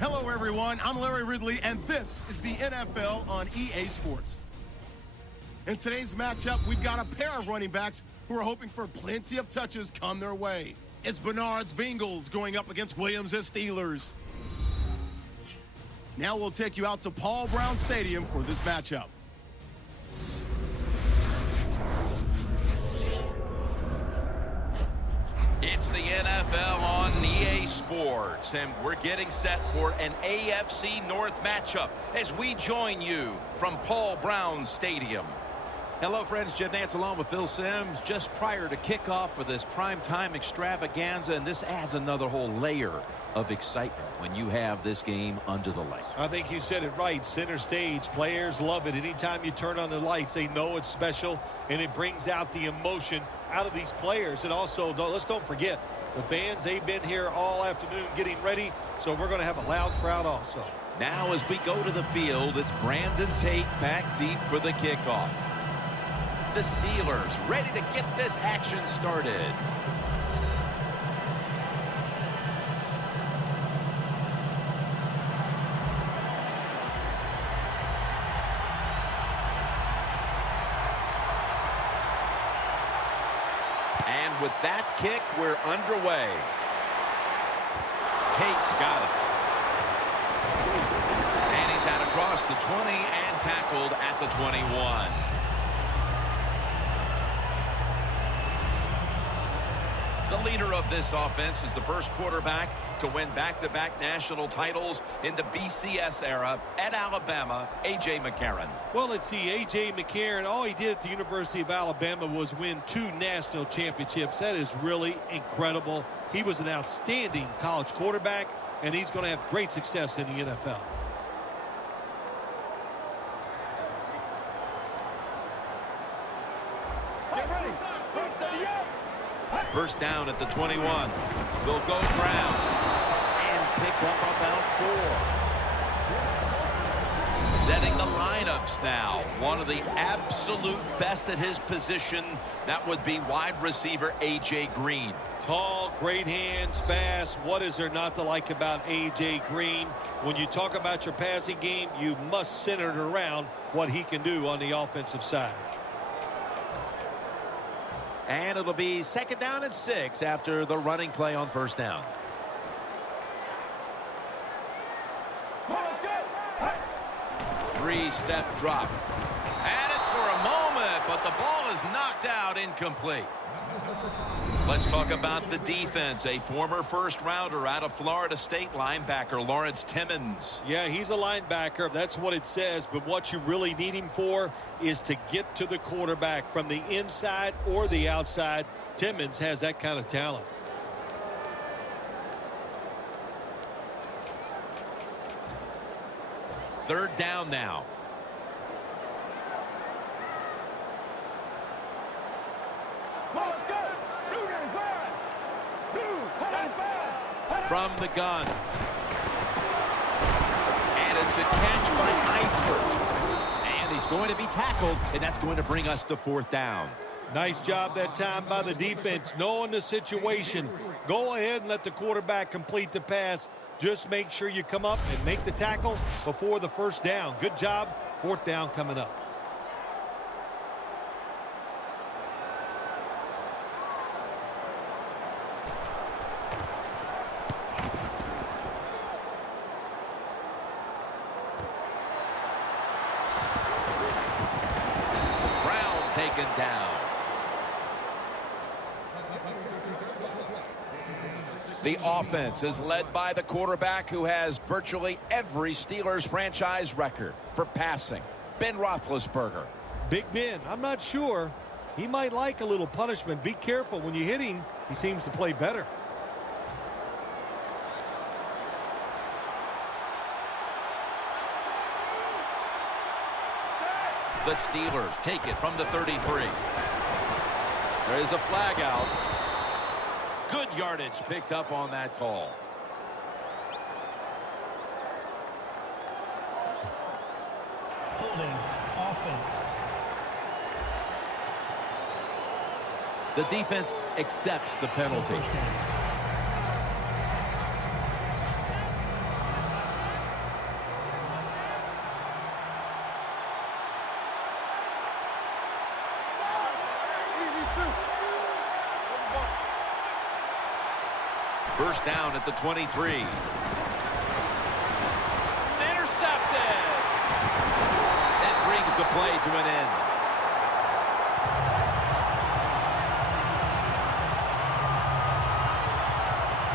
Hello, everyone. I'm Larry Ridley, and this is the NFL on EA Sports. In today's matchup, we've got a pair of running backs who are hoping for plenty of touches come their way. It's Bernard's Bengals going up against Williams' Steelers. Now we'll take you out to Paul Brown Stadium for this matchup. It's the NFL on EA Sports, and we're getting set for an AFC North matchup as we join you from Paul Brown Stadium. Hello, friends. Jim Nantz along with Phil Simms just prior to kickoff for this primetime extravaganza, and this adds another whole layer of excitement when you have this game under the lights. I think you said it right. Center stage. Players love it. Anytime you turn on the lights, they know it's special, and it brings out the emotion out of these players. And also, let's don't forget, the fans, they've been here all afternoon getting ready, so we're going to have a loud crowd also. Now as we go to the field, it's Brandon Tate back deep for the kickoff. The Steelers ready to get this action started. And with that kick, we're underway. Tate's got it. And he's out across the 20 and tackled at the 21. The leader of this offense is the first quarterback to win back-to-back national titles in the BCS era at Alabama, A.J. McCarron. Well, let's see. A.J. McCarron, all he did at the University of Alabama was win 2 national championships. That is really incredible. He was an outstanding college quarterback, and he's going to have great success in the NFL. First down at the 21. They'll go Brown and pick up about 4. Setting the lineups now. One of the absolute best at his position. That would be wide receiver A.J. Green. Tall, great hands, fast. What is there not to like about A.J. Green? When you talk about your passing game, you must center it around what he can do on the offensive side. And it'll be second down and 6 after the running play on first down. Three-step drop. At it for a moment, but the ball is knocked out, incomplete. Let's talk about the defense. A former first-rounder out of Florida State linebacker, Lawrence Timmons. Yeah, he's a linebacker. That's what it says. But what you really need him for is to get to the quarterback from the inside or the outside. Timmons has that kind of talent. Third down now. From the gun. And it's a catch by Eifert. And he's going to be tackled, and that's going to bring us to fourth down. Nice job that time by the defense, knowing the situation. Go ahead and let the quarterback complete the pass. Just make sure you come up and make the tackle before the first down. Good job. Fourth down coming up. Taken down. The offense is led by the quarterback who has virtually every Steelers franchise record for passing, Ben Roethlisberger. Big Ben, I'm not sure. He might like a little punishment. Be careful when you hit him. He seems to play better. The Steelers take it from the 33. There is a flag out. Good yardage picked up on that call. Holding offense. The defense accepts the penalty. First down at the 23. Intercepted. That brings the play to an end.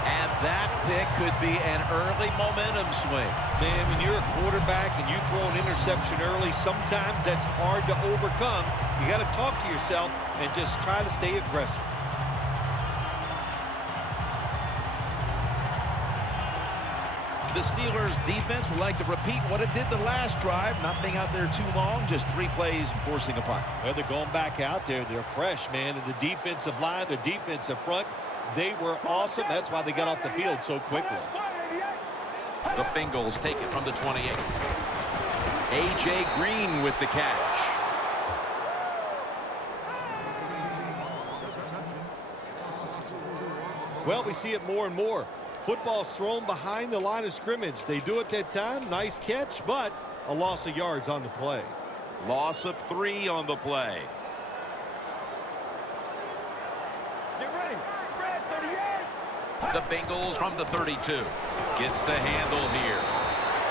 And that pick could be an early momentum swing. Man, when you're a quarterback and you throw an interception early, sometimes that's hard to overcome. You got to talk to yourself and just try to stay aggressive. The Steelers defense would like to repeat what it did the last drive, not being out there too long, just 3 plays and forcing a punt. Well, they're going back out there. They're fresh, man. And the defensive line, the defensive front, they were awesome. That's why they got off the field so quickly. The Bengals take it from the 28. A.J. Green with the catch. Well, we see it more and more. Football's thrown behind the line of scrimmage. They do it that time. Nice catch, but a loss of yards on the play. Loss of 3 on the play. Get ready. Red 38. The Bengals from the 32. Gets the handle here.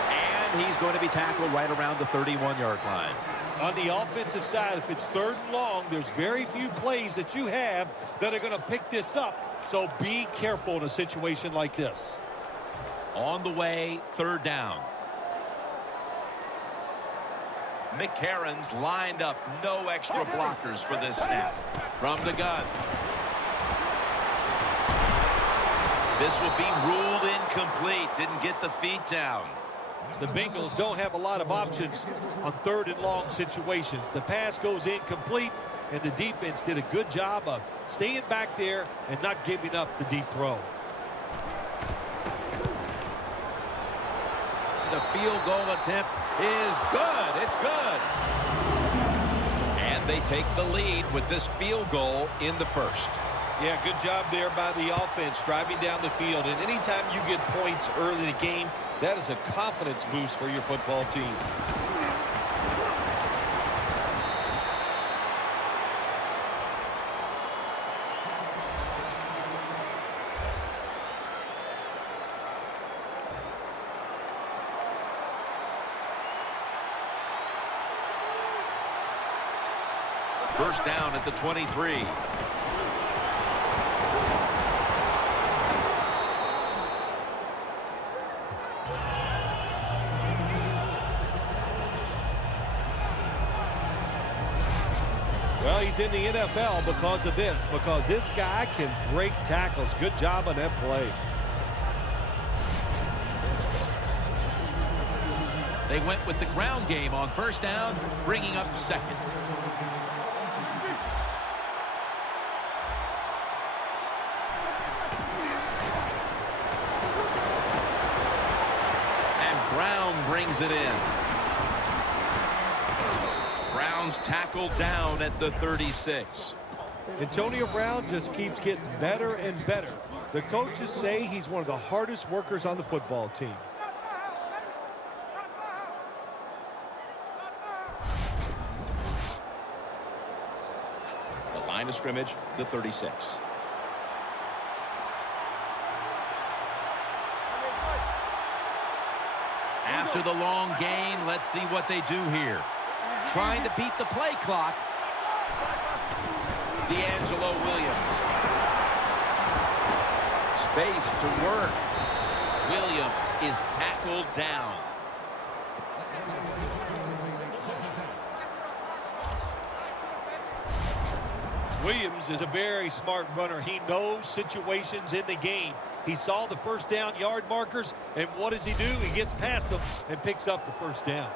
And he's going to be tackled right around the 31-yard line. On the offensive side, if it's 3rd and long, there's very few plays that you have that are going to pick this up. So be careful in a situation like this. On the way, 3rd down. McCarron's lined up. No extra blockers for this snap. From the gun. This will be ruled incomplete. Didn't get the feet down. The Bengals don't have a lot of options on 3rd and long situations. The pass goes incomplete, and the defense did a good job of staying back there and not giving up the deep throw. The field goal attempt is good. It's good. And they take the lead with this field goal in the 1st. Yeah, good job there by the offense driving down the field. And anytime you get points early in the game, that is a confidence boost for your football team. First down at the 23. Well, he's in the NFL because of this, because this guy can break tackles. Good job on that play. They went with the ground game on 1st down, bringing up 2nd. Brown brings it in. Brown's tackled down at the 36. Antonio Brown just keeps getting better and better. The coaches say he's one of the hardest workers on the football team. The line of scrimmage, the 36. After the long gain, let's see what they do here. Trying to beat the play clock. D'Angelo Williams. Space to work. Williams is tackled down. Williams is a very smart runner. He knows situations in the game. He saw the 1st down yard markers, and what does he do? He gets past them and picks up the 1st down.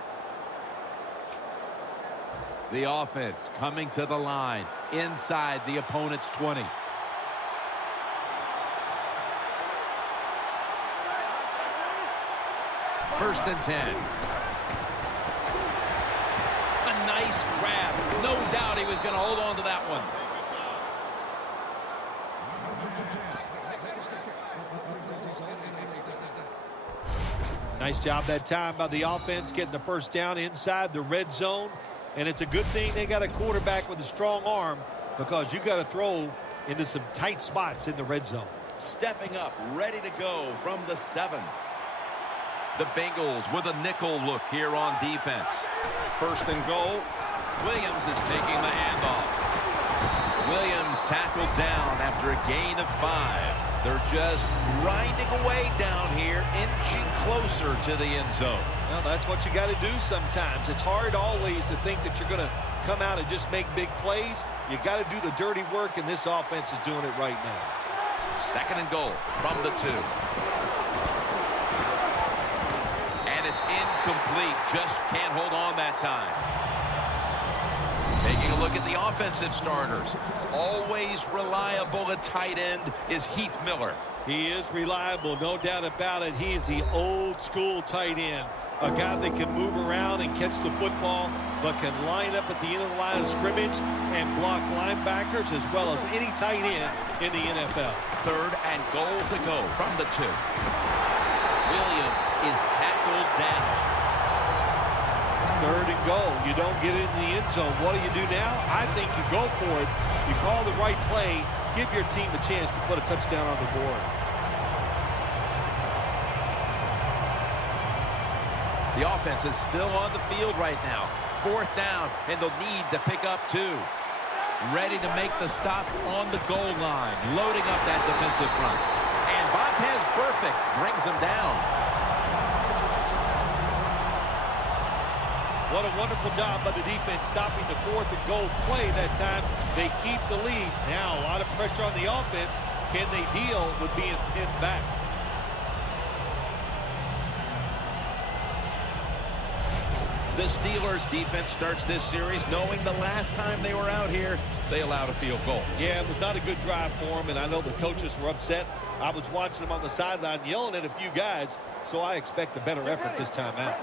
The offense coming to the line inside the opponent's 20. First and 10. A nice grab. No doubt he was going to hold on to that one. Nice job that time by the offense getting the 1st down inside the red zone. And it's a good thing they got a quarterback with a strong arm, because you got to throw into some tight spots in the red zone. stepping up, ready to go from the 7. The Bengals with a nickel look here on defense. First and goal. Williams is taking the handoff. Williams tackled down after a gain of 5. They're just grinding away down here, inching closer to the end zone. Well, that's what you got to do sometimes. It's hard always to think that you're going to come out and just make big plays. You got to do the dirty work, and this offense is doing it right now. Second and goal from the 2. And it's incomplete. Just can't hold on that time. Taking a look at the offensive starters. Always reliable at tight end is Heath Miller. He is reliable, no doubt about it. He is the old school tight end. A guy that can move around and catch the football, but can line up at the end of the line of scrimmage and block linebackers as well as any tight end in the NFL. Third and goal to go from the 2. Williams is tackled down. Third and goal. You don't get it in the end zone. What do you do now? I think you go for it. You call the right play. Give your team a chance to put a touchdown on the board. The offense is still on the field right now. 4th down, and they'll need to pick up 2. Ready to make the stop on the goal line. Loading up that defensive front. And Vontez Burfict brings them down. What a wonderful job by the defense stopping the 4th and goal play that time. They keep the lead. Now a lot of pressure on the offense. Can they deal with being pinned back? The Steelers defense starts this series knowing the last time they were out here, they allowed a field goal. Yeah, it was not a good drive for them, and I know the coaches were upset. I was watching them on the sideline yelling at a few guys, so I expect a better effort this time out.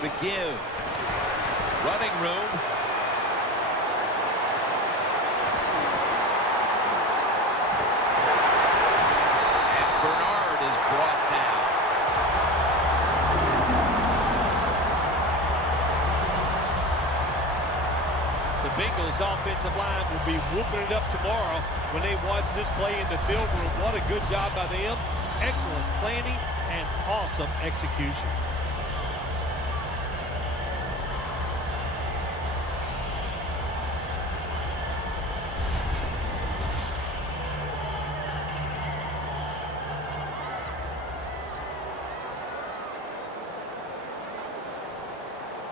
The give. Running room. And Bernard is brought down. The Bengals offensive line will be whooping it up tomorrow when they watch this play in the film room. What a good job by them. Excellent planning and awesome execution.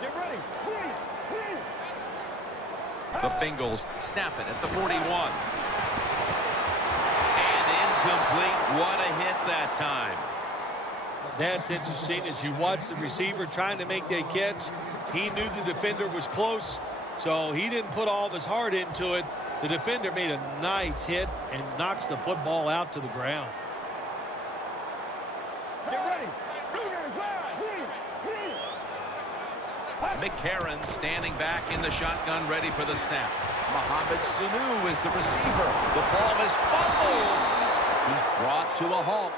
Get ready. The Bengals snap it at the 41. And incomplete. What a hit that time. That's interesting. As you watch the receiver trying to make that catch, he knew the defender was close, so he didn't put all of his heart into it. The defender made a nice hit and knocks the football out to the ground. Get ready. McCarron standing back in the shotgun, ready for the snap. Mohamed Sanu is the receiver. The ball is fumbled. He's brought to a halt.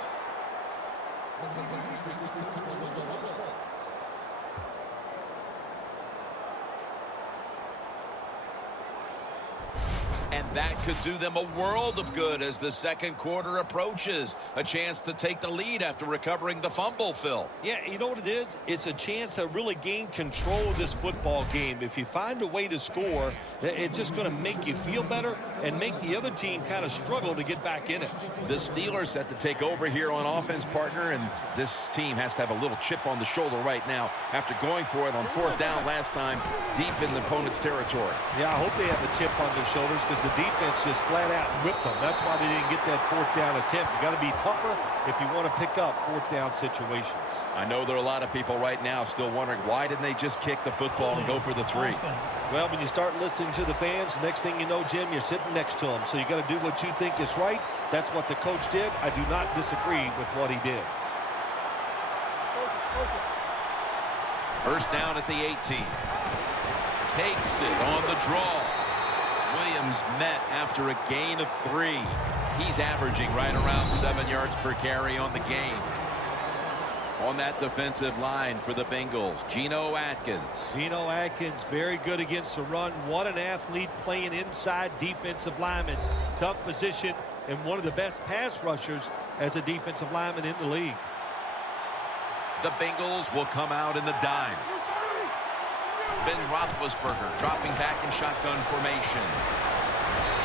And that could do them a world of good as the second quarter approaches. A chance to take the lead after recovering the fumble, Phil. Yeah, you know what it is? It's a chance to really gain control of this football game. If you find a way to score, it's just going to make you feel better and make the other team kind of struggle to get back in it. The Steelers set to take over here on offense, partner, and this team has to have a little chip on the shoulder right now after going for it on 4th down last time deep in the opponent's territory. Yeah, I hope they have a chip on their shoulders because the defense just flat out whipped them. That's why they didn't get that 4th down attempt. You got to be tougher if you want to pick up 4th down situations. I know there are a lot of people right now still wondering why didn't they just kick the football and go for the 3? Well, when you start listening to the fans, next thing you know, Jim, you're sitting next to them. So you got to do what you think is right. That's what the coach did. I do not disagree with what he did. First down at the 18. Takes it on the draw. Williams met after a gain of 3. He's averaging right around 7 yards per carry on the game. On that defensive line for the Bengals, Geno Atkins. Geno Atkins, very good against the run. What an athlete playing inside defensive lineman. Tough position and one of the best pass rushers as a defensive lineman in the league. The Bengals will come out in the dime. Ben Roethlisberger dropping back in shotgun formation.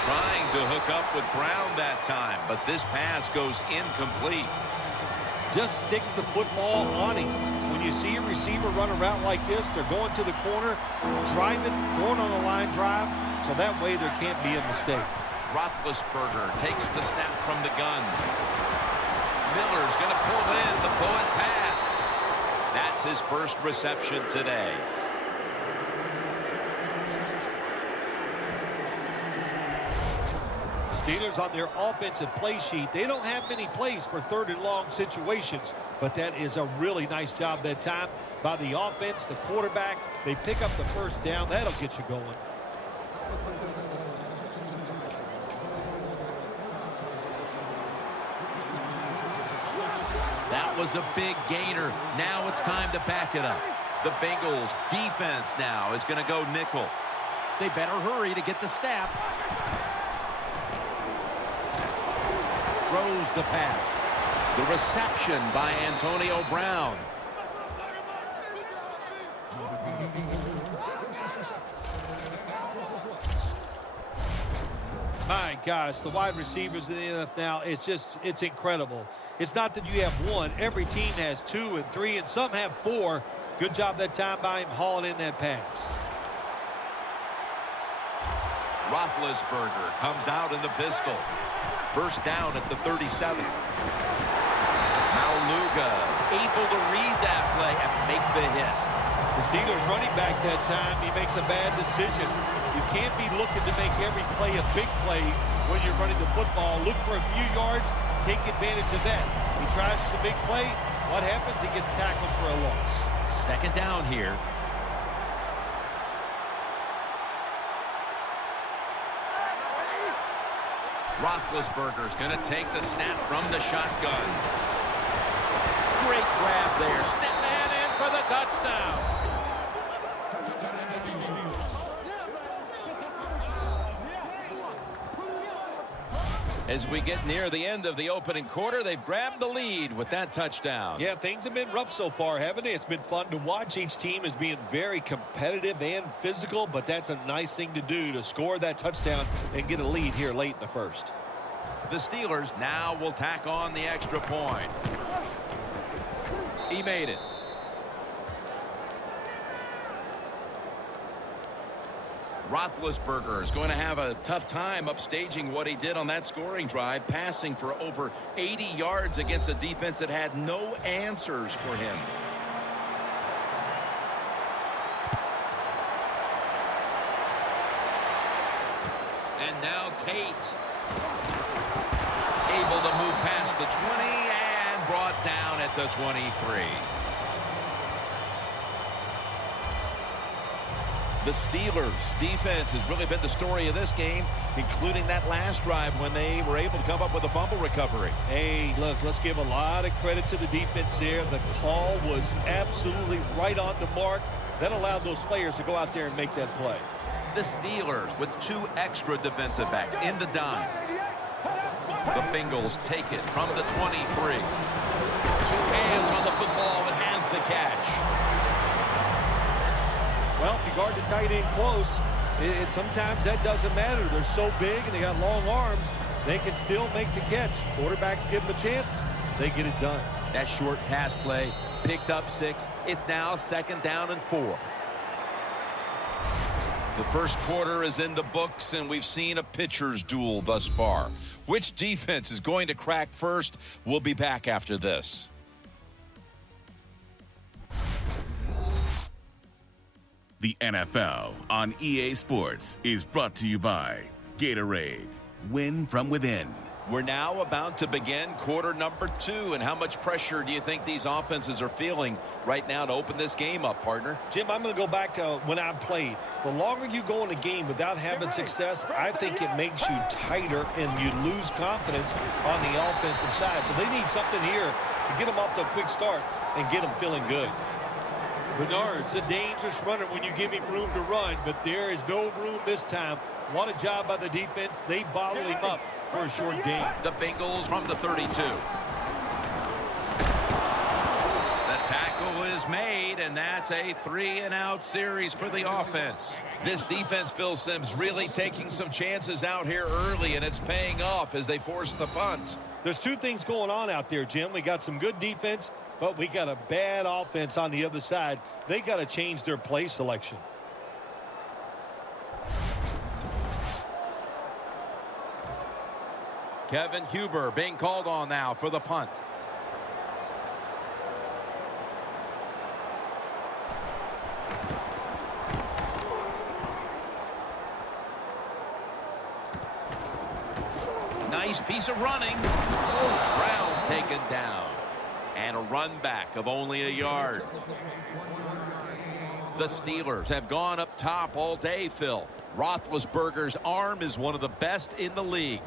Trying to hook up with Brown that time, but this pass goes incomplete. Just stick the football on him. When you see a receiver run a route like this, they're going to the corner, driving, going on a line drive, so that way there can't be a mistake. Roethlisberger takes the snap from the gun. Miller's going to pull in the bullet pass. That's his first reception today. Steelers on their offensive play sheet, they don't have many plays for 3rd and long situations, but that is a really nice job that time by the offense, the quarterback. They pick up the first down. That'll get you going. That was a big gainer. Now it's time to back it up. The Bengals defense now is going to go nickel. They better hurry to get the snap. Throws the pass. The reception by Antonio Brown. My gosh, the wide receivers in the NFL now, it's incredible. It's not that you have one. Every team has 2 and 3, and some have 4. Good job that time by him hauling in that pass. Roethlisberger comes out in the pistol. First down at the 37. Maluga's able to read that play and make the hit. The Steelers running back that time, he makes a bad decision. You can't be looking to make every play a big play when you're running the football. Look for a few yards, take advantage of that. He tries the big play. What happens? He gets tackled for a loss. Second down here. Roethlisberger's going to take the snap from the shotgun. Great grab there. Step man in for the touchdown. As we get near the end of the opening quarter, they've grabbed the lead with that touchdown. Yeah, things have been rough so far, haven't they? It's been fun to watch. Each team is being very competitive and physical, but that's a nice thing to do, to score that touchdown and get a lead here late in the first. The Steelers now will tack on the extra point. He made it. Roethlisberger is going to have a tough time upstaging what he did on that scoring drive, passing for over 80 yards against a defense that had no answers for him. And now Tate. Able to move past the 20 and brought down at the 23. The Steelers' defense has really been the story of this game, including that last drive when they were able to come up with a fumble recovery. Hey, look, let's give a lot of credit to the defense there. The call was absolutely right on the mark. That allowed those players to go out there and make that play. The Steelers with 2 extra defensive backs in the dime. The Bengals take it from the 23. 2 hands on the football and has the catch. Well, if you guard the tight end close, sometimes that doesn't matter. They're so big and they got long arms, they can still make the catch. Quarterbacks give them a chance, they get it done. That short pass play picked up 6. It's now 2nd down and 4. The first quarter is in the books, and we've seen a pitcher's duel thus far. Which defense is going to crack first? We'll be back after this. The NFL on EA Sports is brought to you by Gatorade. Win from within. We're now about to begin quarter number 2. And how much pressure do you think these offenses are feeling right now to open this game up, partner? Jim, I'm going to go back to when I played. The longer you go in a game without having success, I think it makes you tighter and you lose confidence on the offensive side. So they need something here to get them off to a quick start and get them feeling good. Bernard's a dangerous runner when you give him room to run, but there is no room this time. What a job by the defense. They bottled him up for a short gain. The Bengals from the 32. Tackle is made, and that's a 3-and-out series for the offense. This defense, Phil Simms, really taking some chances out here early, and it's paying off as they force the punt. There's two things going on out there, Jim. We got some good defense, but we got a bad offense on the other side. They got to change their play selection. Kevin Huber being called on now for the punt. Nice piece of running. Brown taken down. And a run back of only a yard. The Steelers have gone up top all day, Phil. Roethlisberger's arm is one of the best in the league.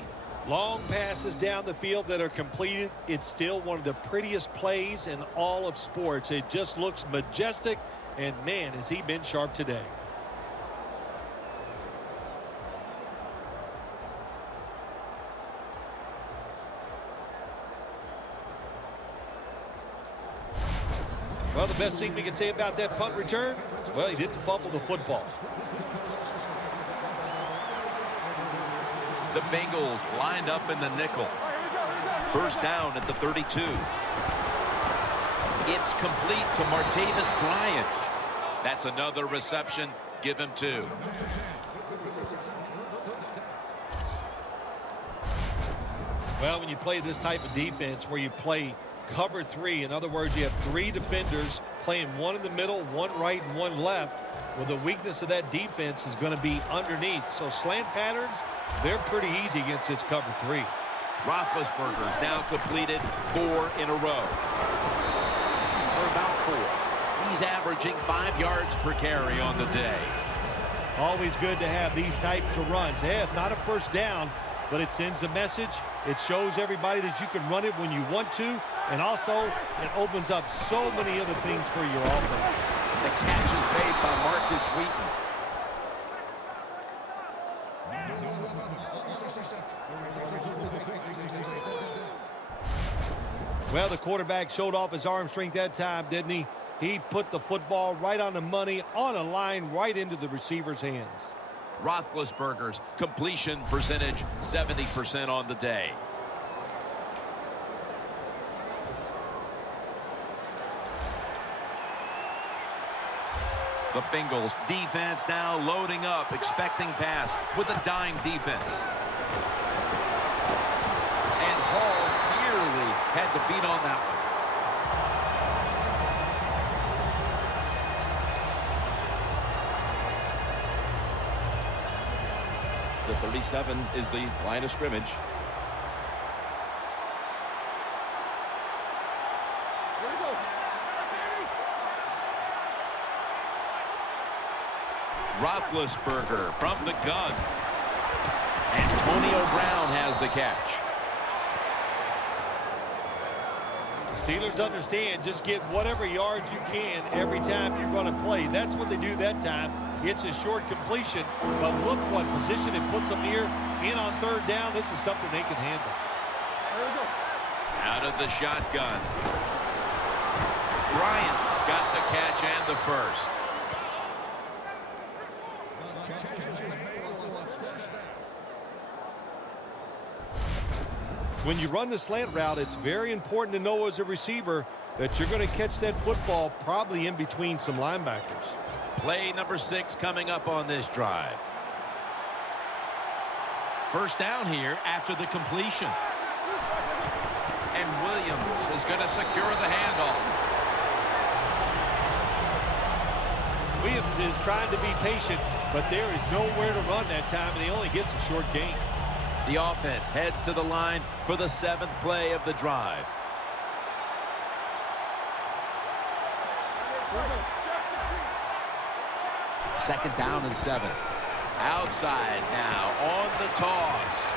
Long passes down the field that are completed. It's still one of the prettiest plays in all of sports. It just looks majestic, and man, has he been sharp today. Well, the best thing we can say about that punt return, well, he didn't fumble the football. The Bengals lined up in the nickel. First down at the 32. It's complete to Martavis Bryant. That's another reception. Give him 2. Well, when you play this type of defense where you play cover 3, in other words, you have 3 defenders playing one in the middle, one right, and one left. Well, the weakness of that defense is going to be underneath. So slant patterns, they're pretty easy against this cover 3. Roethlisberger's now completed 4 in a row. For about 4. He's averaging 5 yards per carry on the day. Always good to have these types of runs. Yeah, it's not a first down, but it sends a message. It shows everybody that you can run it when you want to, and also it opens up so many other things for your offense. The catch is made by Marcus Wheaton. Well, the quarterback showed off his arm strength that time, didn't he? He put the football right on the money, on a line, right into the receiver's hands. Roethlisberger's completion percentage 70% on the day. The Bengals defense now loading up, expecting pass with a dime defense. And Hall nearly had the beat on that one. The 37 is the line of scrimmage. Roethlisberger from the gun. Antonio Brown has the catch. Steelers understand, just get whatever yards you can every time you run a play. That's what they do that time. It's a short completion, but look what position it puts them here. In on third down, this is something they can handle. Out of the shotgun. Bryant's got the catch and the first. When you run the slant route, it's very important to know as a receiver that you're going to catch that football probably in between some linebackers. Play number 6 coming up on this drive. First down here after the completion. And Williams is going to secure the handoff. Williams is trying to be patient, but there is nowhere to run that time, and he only gets a short gain. The offense heads to the line for the 7th play of the drive. Second down and 7. Outside now on the toss.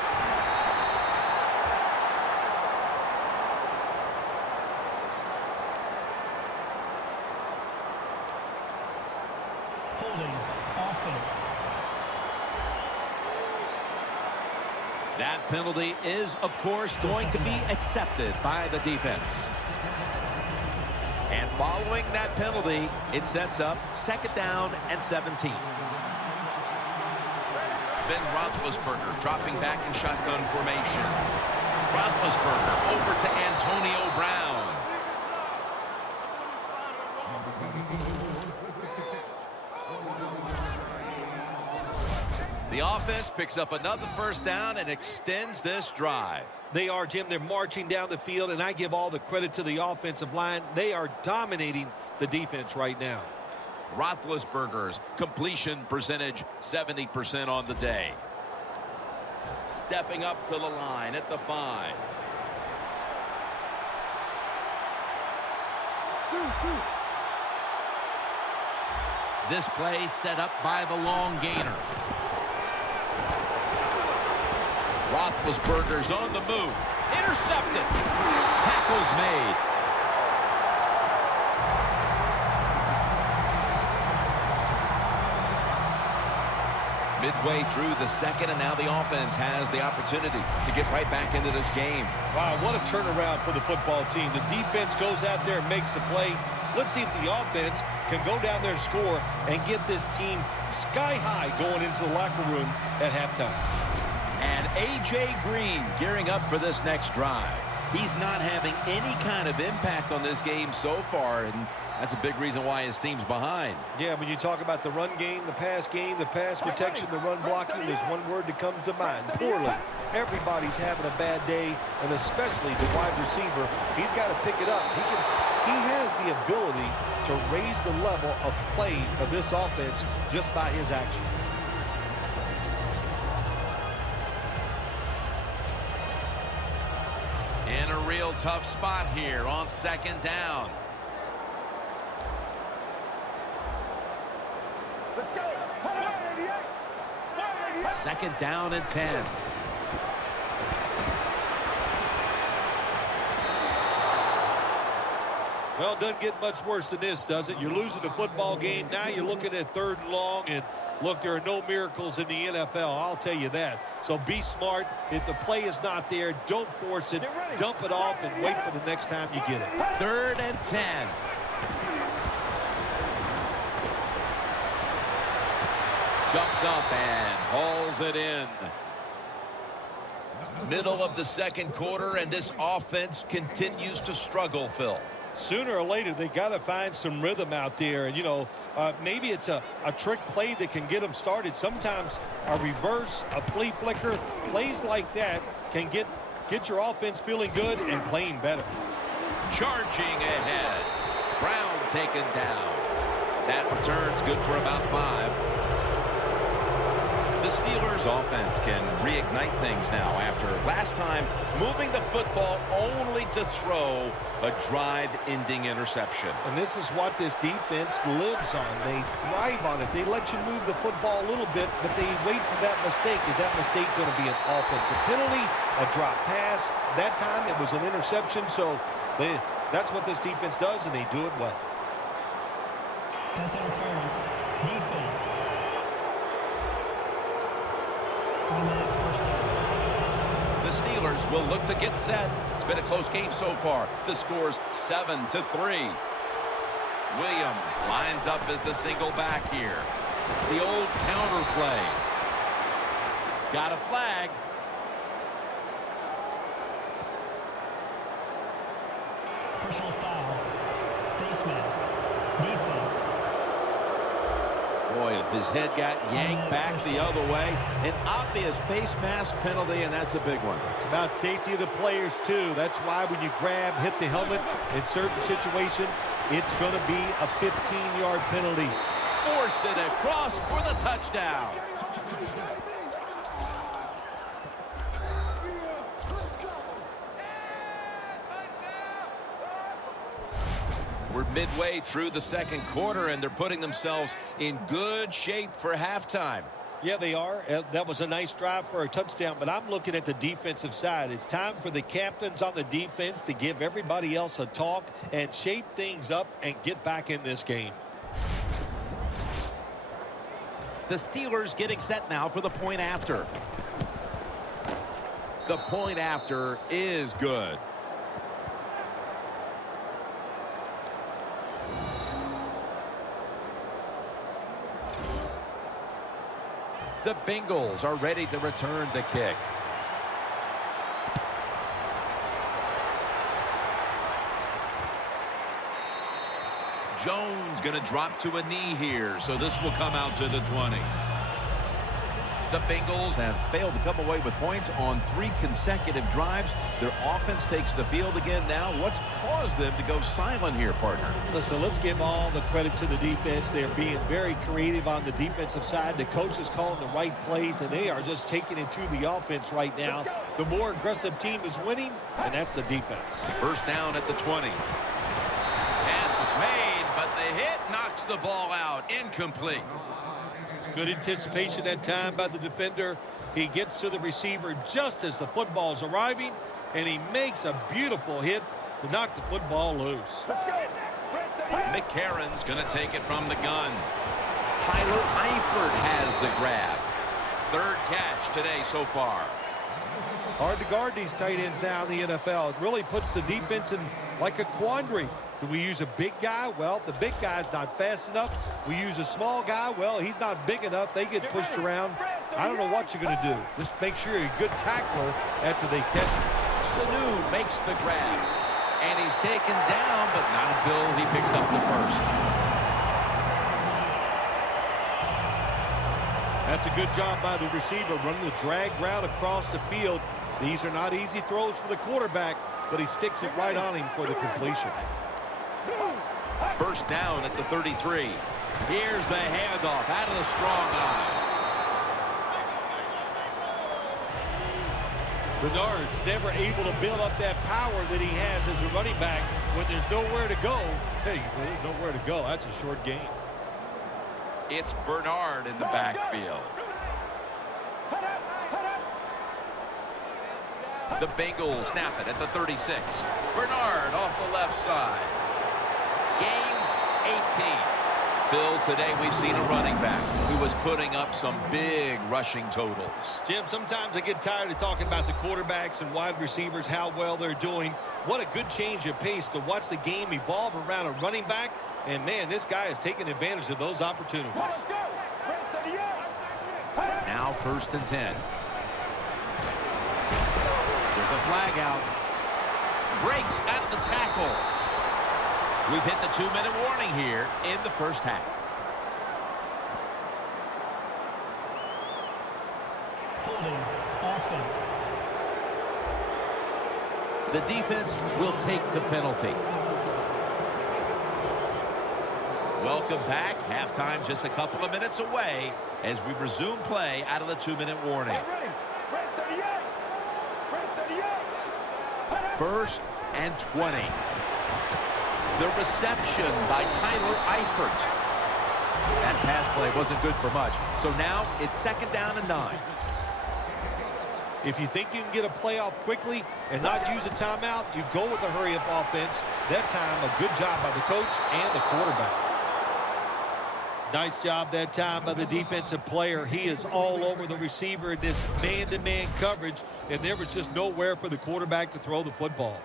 That penalty is, of course, going to be accepted by the defense. And following that penalty, it sets up 2nd down and 17. Ben Roethlisberger dropping back in shotgun formation. Roethlisberger over to Antonio Brown. The offense picks up another 1st down and extends this drive. They are, Jim. They're marching down the field, and I give all the credit to the offensive line. They are dominating the defense right now. Roethlisberger's completion percentage 70% on the day. Stepping up to the line at the 5. This play set up by the long gainer. Roethlisberger's on the move. Intercepted. Tackle's made. Midway through the 2nd, and now the offense has the opportunity to get right back into this game. Wow, what a turnaround for the football team. The defense goes out there and makes the play. Let's see if the offense can go down there and score and get this team sky high going into the locker room at halftime. And A.J. Green gearing up for this next drive. He's not having any kind of impact on this game so far, and that's a big reason why his team's behind. Yeah, when you talk about the run game, the pass protection, the run blocking, there's one word that comes to mind: poorly. Everybody's having a bad day, and especially the wide receiver. He's got to pick it up. He has the ability to raise the level of play of this offense just by his actions. In a real tough spot here on 2nd down. Let's go. 2nd down and 10. Well, it doesn't get much worse than this, does it? You're losing the football game. Now you're looking at 3rd and long, and look, there are no miracles in the NFL. I'll tell you that. So be smart. If the play is not there, don't force it. Dump it off and wait for the next time you get it. 3rd and 10. Jumps up and hauls it in. Middle of the 2nd quarter, and this offense continues to struggle, Phil. Sooner or later, they got to find some rhythm out there. And, you know, maybe it's a trick play that can get them started. Sometimes a reverse, a flea flicker, plays like that can get your offense feeling good and playing better. Charging ahead. Brown taken down. That return's good for about 5. The Steelers offense can reignite things now after last time moving the football only to throw a drive-ending interception. And this is what this defense lives on. They thrive on it. They let you move the football a little bit, but they wait for that mistake. Is that mistake going to be an offensive penalty, a drop pass? That time it was an interception, so that's what this defense does, and they do it well. Pass interference. Defense. Automatic 1st down. The Steelers will look to get set. It's been a close game so far. The score's 7-3. Williams lines up as the single back here. It's the old counter play. Got a flag. Personal foul. Face mask. Defense. Boy, his head got yanked back the other way. An obvious face mask penalty, and that's a big one. It's about safety of the players, too. That's why when you grab, hit the helmet, in certain situations, it's going to be a 15-yard penalty. Force it across for the touchdown. We're midway through the 2nd quarter, and they're putting themselves in good shape for halftime. Yeah, they are. That was a nice drive for a touchdown, but I'm looking at the defensive side. It's time for the captains on the defense to give everybody else a talk and shape things up and get back in this game. The Steelers getting set now for the point after. The point after is good. The Bengals are ready to return the kick. Jones going to drop to a knee here, so this will come out to the 20. The Bengals have failed to come away with points on 3 consecutive drives. Their offense takes the field again now. What's caused them to go silent here, partner? Listen, let's give all the credit to the defense. They're being very creative on the defensive side. The coach is calling the right plays, and they are just taking it to the offense right now. The more aggressive team is winning, and that's the defense. First down at the 20. Pass is made, but the hit knocks the ball out. Incomplete. Good anticipation that time by the defender. He gets to the receiver just as the football's arriving, and he makes a beautiful hit to knock the football loose. McCarron's going to take it from the gun. Tyler Eifert has the grab. 3rd catch today so far. Hard to guard these tight ends now in the NFL. It really puts the defense in like a quandary. Do we use a big guy? Well, the big guy's not fast enough. We use a small guy. Well, he's not big enough. They get pushed around. I don't know what you're going to do. Just make sure you're a good tackler after they catch you. Sanu makes the grab. And he's taken down, but not until he picks up the first. That's a good job by the receiver, running the drag route across the field. These are not easy throws for the quarterback, but he sticks it right on him for the completion. First down at the 33. Here's the handoff out of the strong eye. Bernard's never able to build up that power that he has as a running back. When there's nowhere to go, hey, there's nowhere to go. That's a short game. It's Bernard in the backfield. The Bengals snap it at the 36. Bernard off the left side. Gains 18. Phil, today we've seen a running back who was putting up some big rushing totals. Jim, sometimes I get tired of talking about the quarterbacks and wide receivers, how well they're doing. What a good change of pace to watch the game evolve around a running back. And, man, this guy is taking advantage of those opportunities. Now 1st and 10. There's a flag out. Breaks out of the tackle. We've hit the 2-minute warning here in the first half. Holding offense. The defense will take the penalty. Welcome back. Halftime just a couple of minutes away as we resume play out of the 2-minute warning. 1st and 20. The reception by Tyler Eifert. That pass play wasn't good for much. So now it's 2nd down and 9. If you think you can get a playoff quickly and not use a timeout, you go with a hurry-up offense. That time, a good job by the coach and the quarterback. Nice job that time by the defensive player. He is all over the receiver in this man-to-man coverage, and there was just nowhere for the quarterback to throw the football.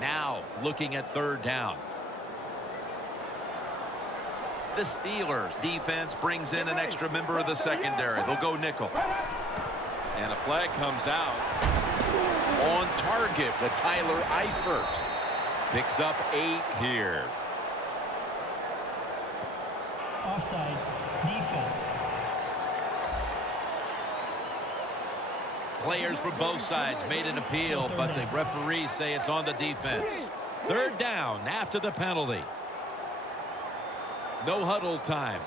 Now looking at 3rd down. The Steelers defense brings in an extra member of the secondary. They'll go nickel. And a flag comes out. On target with Tyler Eifert. Picks up 8 here. Offside. Defense. Players from both sides made an appeal, but the referees say it's on the defense. 3rd down after the penalty. No huddle time.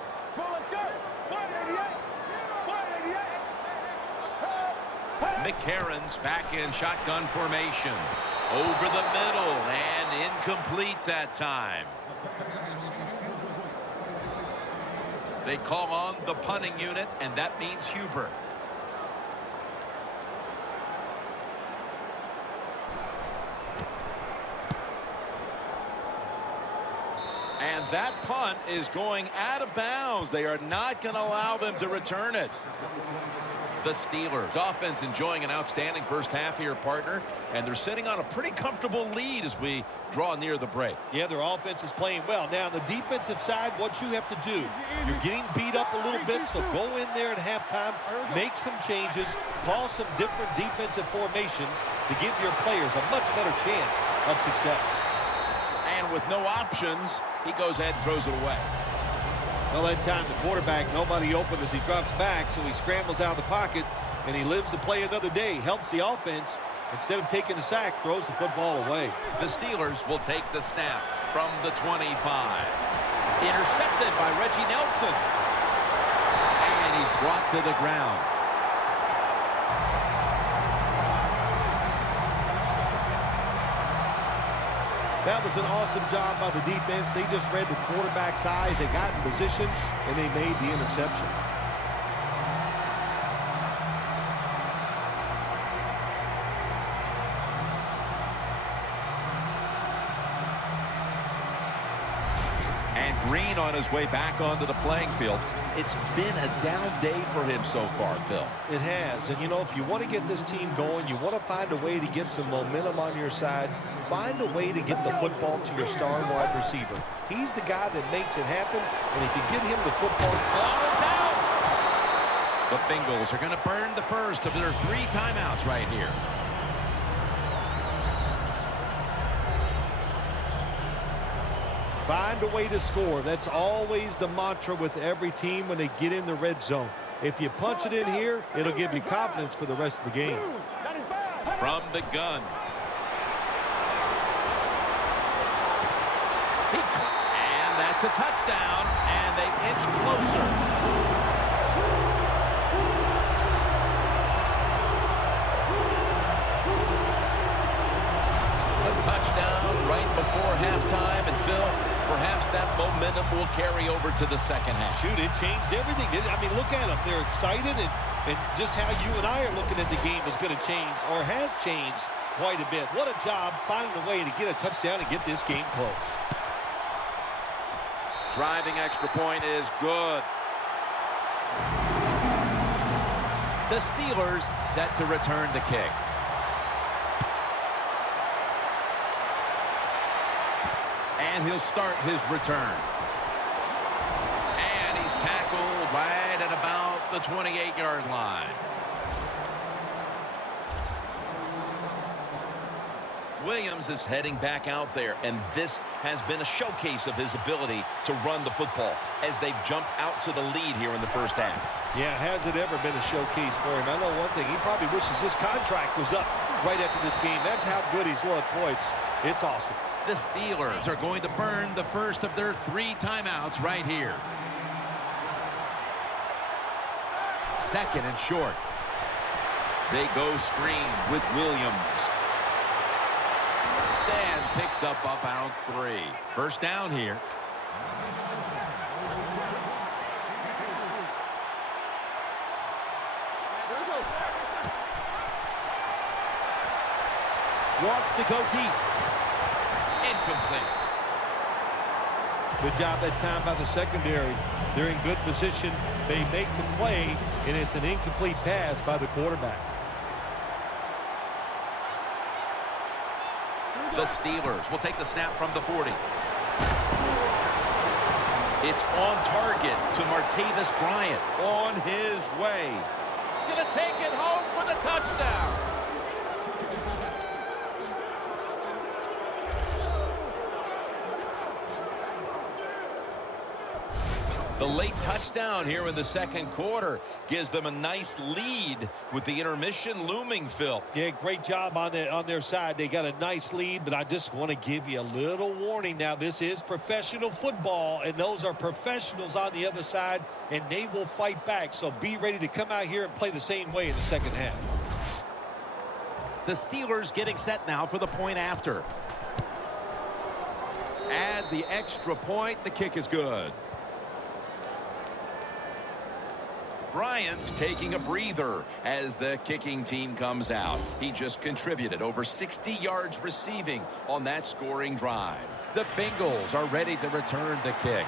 McCarron's back in shotgun formation. Over the middle and incomplete that time. They call on the punting unit, and that means Huber. And That punt is going out of bounds. They are not going to allow them to return it. The Steelers offense enjoying an outstanding first half here, partner, and they're sitting on a pretty comfortable lead as we draw near the break. Yeah, their offense is playing well. Now, on the defensive side, what you have to do, you're getting beat up a little bit, so go in there at halftime, make some changes, call some different defensive formations to give your players a much better chance of success. And with no options, he goes ahead and throws it away. Well, that time the quarterback, nobody open as he drops back, so he scrambles out of the pocket, and he lives to play another day. Helps the offense. Instead of taking the sack, throws the football away. The Steelers will take the snap from the 25. Intercepted by Reggie Nelson. And he's brought to the ground. That was an awesome job by the defense. They just read the quarterback's eyes. They got in position, and they made the interception. And Green on his way back onto the playing field. It's been a down day for him so far, Phil. It has. And, you know, if you want to get this team going, you want to find a way to get some momentum on your side. Find a way to get the football to your star wide receiver. He's the guy that makes it happen, and if you get him the football... Ball is out! The Bengals are going to burn the first of their 3 timeouts right here. Find a way to score. That's always the mantra with every team when they get in the red zone. If you punch it in here, it'll give you confidence for the rest of the game. From the gun. And that's a touchdown, and they inch closer. A touchdown right before halftime, and Phil, perhaps that momentum will carry over to the second half. Shoot, it changed everything. I mean, look at them. They're excited, and just how you and I are looking at the game is going to change, or has changed quite a bit. What a job finding a way to get a touchdown and get this game close. Driving extra point is good. The Steelers set to return the kick. And he'll start his return. And he's tackled right at about the 28-yard line. Williams is heading back out there, and this has been a showcase of his ability to run the football as they've jumped out to the lead here in the first half. Yeah, has it ever been a showcase for him? I know one thing. He probably wishes his contract was up right after this game. That's how good he's looked. Boy, it's awesome. The Steelers are going to burn the first of their 3 timeouts right here. Second and short. They go screen with Williams. Dan picks up about 3. First down here. Wants to go deep. Incomplete. Good job that time by the secondary. They're in good position. They make the play, and it's an incomplete pass by the quarterback. The Steelers will take the snap from the 40. It's on target to Martavis Bryant. On his way. Gonna take it home for the touchdown. The late touchdown here in the second quarter gives them a nice lead with the intermission looming, Phil. Yeah, great job on their side. They got a nice lead, but I just want to give you a little warning now. This is professional football, and those are professionals on the other side, and they will fight back. So be ready to come out here and play the same way in the second half. The Steelers getting set now for the point after. Add the extra point. The kick is good. Bryant's taking a breather as the kicking team comes out. He just contributed over 60 yards receiving on that scoring drive. The Bengals are ready to return the kick.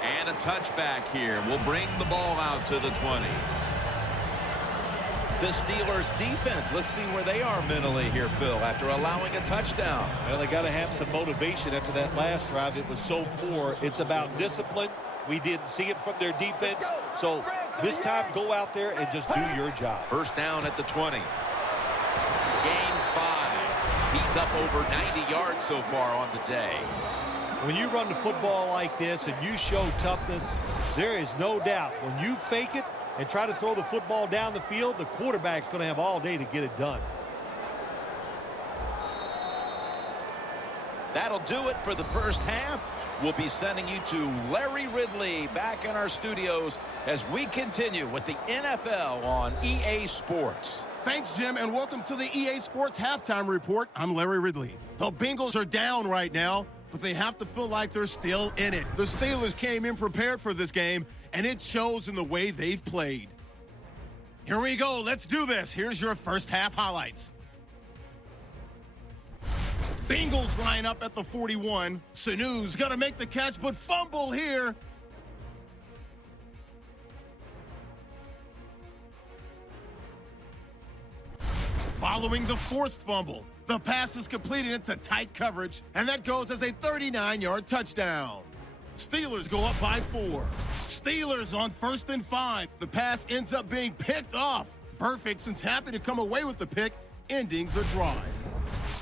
And a touchback here will bring the ball out to the 20. The Steelers defense, let's see where they are mentally here, Phil, after allowing a touchdown. Well, they got to have some motivation after that last drive. It was so poor. It's about discipline. We didn't see it from their defense. So this time, go out there and just do your job. First down at the 20. Gains 5. He's up over 90 yards so far on the day. When you run the football like this and you show toughness, there is no doubt when you fake it and try to throw the football down the field, the quarterback's going to have all day to get it done. That'll do it for the first half. We'll be sending you to Larry Ridley back in our studios as we continue with the NFL on EA Sports. Thanks, Jim, and welcome to the EA Sports Halftime Report. I'm Larry Ridley. The Bengals are down right now, but they have to feel like they're still in it. The Steelers came in prepared for this game, and it shows in the way they've played. Here we go. Let's do this. Here's your first half highlights. Bengals line up at the 41. Sanu's got to make the catch, but fumble here. Following the forced fumble, the pass is completed into tight coverage, and that goes as a 39-yard touchdown. Steelers go up by 4. Steelers on 1st and 5. The pass ends up being picked off. Burfictson's happy to come away with the pick, ending the drive.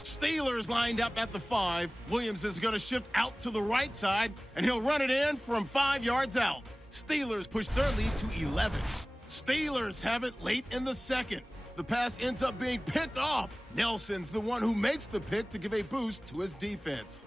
Steelers lined up at the 5. Williams is going to shift out to the right side, and he'll run it in from 5 yards out. Steelers push their lead to 11. Steelers have it late in the second. The pass ends up being picked off. Nelson's the one who makes the pick to give a boost to his defense.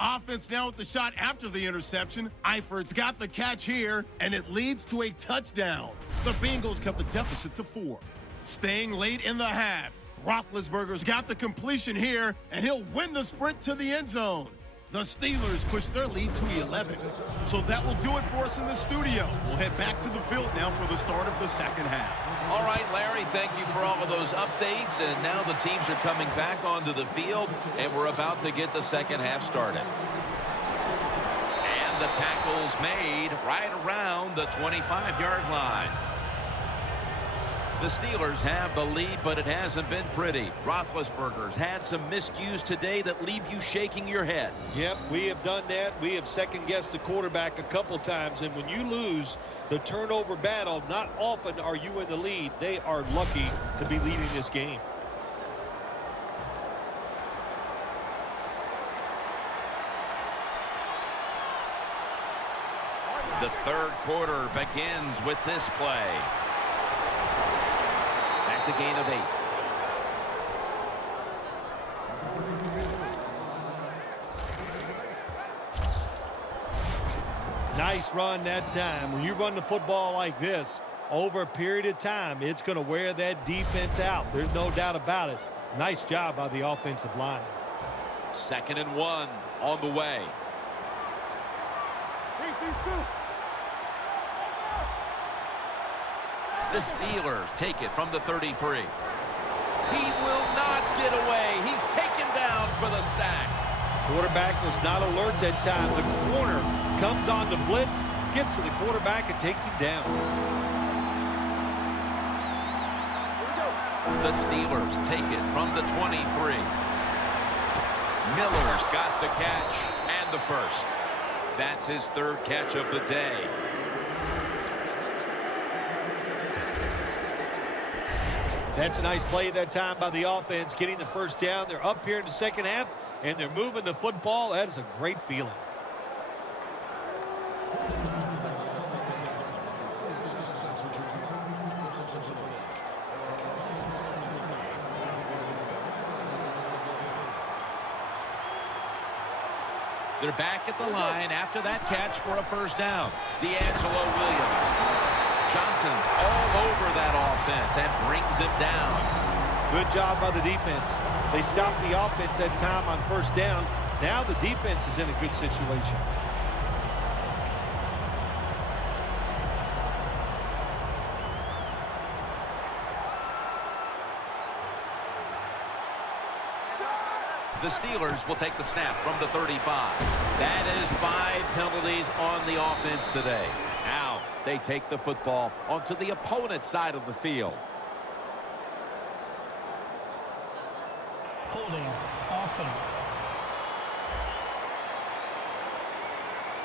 Offense now with the shot after the interception. Eifert's got the catch here, and it leads to a touchdown. The Bengals cut the deficit to 4. Staying late in the half, Roethlisberger's got the completion here, and he'll win the sprint to the end zone. The Steelers push their lead to 11. So that will do it for us in the studio. We'll head back to the field now for the start of the second half. All right, Larry, thank you for all of those updates. And now the teams are coming back onto the field, and we're about to get the second half started. And the tackle's made right around the 25-yard line. The Steelers have the lead, but it hasn't been pretty. Roethlisberger's had some miscues today that leave you shaking your head. Yep, we have done that. We have second-guessed the quarterback a couple times, and when you lose the turnover battle, not often are you in the lead. They are lucky to be leading this game. The third quarter begins with this play. That's a gain of 8. Nice run that time. When you run the football like this, over a period of time, it's going to wear that defense out. There's no doubt about it. Nice job by the offensive line. 2nd and 1 on the way. The Steelers take it from the 33. He will not get away. He's taken down for the sack. Quarterback was not alert that time. The corner comes on the blitz, gets to the quarterback, and takes him down. The Steelers take it from the 23. Miller's got the catch and the first. That's his 3rd catch of the day. That's a nice play that time by the offense, getting the first down. They're up here in the second half, and they're moving the football. That is a great feeling. They're back at the line after that catch for a first down. D'Angelo Williams. Johnson's all over that offense and brings him down. Good job by the defense. They stopped the offense that time on first down. Now the defense is in a good situation. The Steelers will take the snap from the 35. That is 5 penalties on the offense today. Now they take the football onto the opponent's side of the field. Holding offense.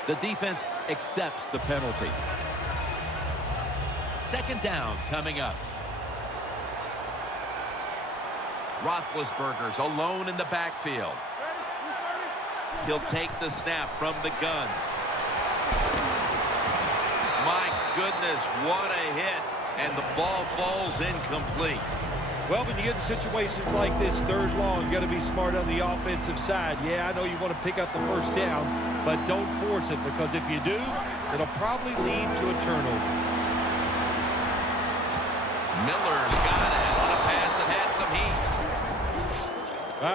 The defense accepts the penalty. Second down coming up. Roethlisberger's alone in the backfield. He'll take the snap from the gun. My goodness, what a hit. And the ball falls incomplete. Well, when you get in situations like this, third long, you got to be smart on the offensive side. Yeah, I know you want to pick up the first down, but don't force it, because if you do, it'll probably lead to a turnover. Miller's got it on a pass that had some heat.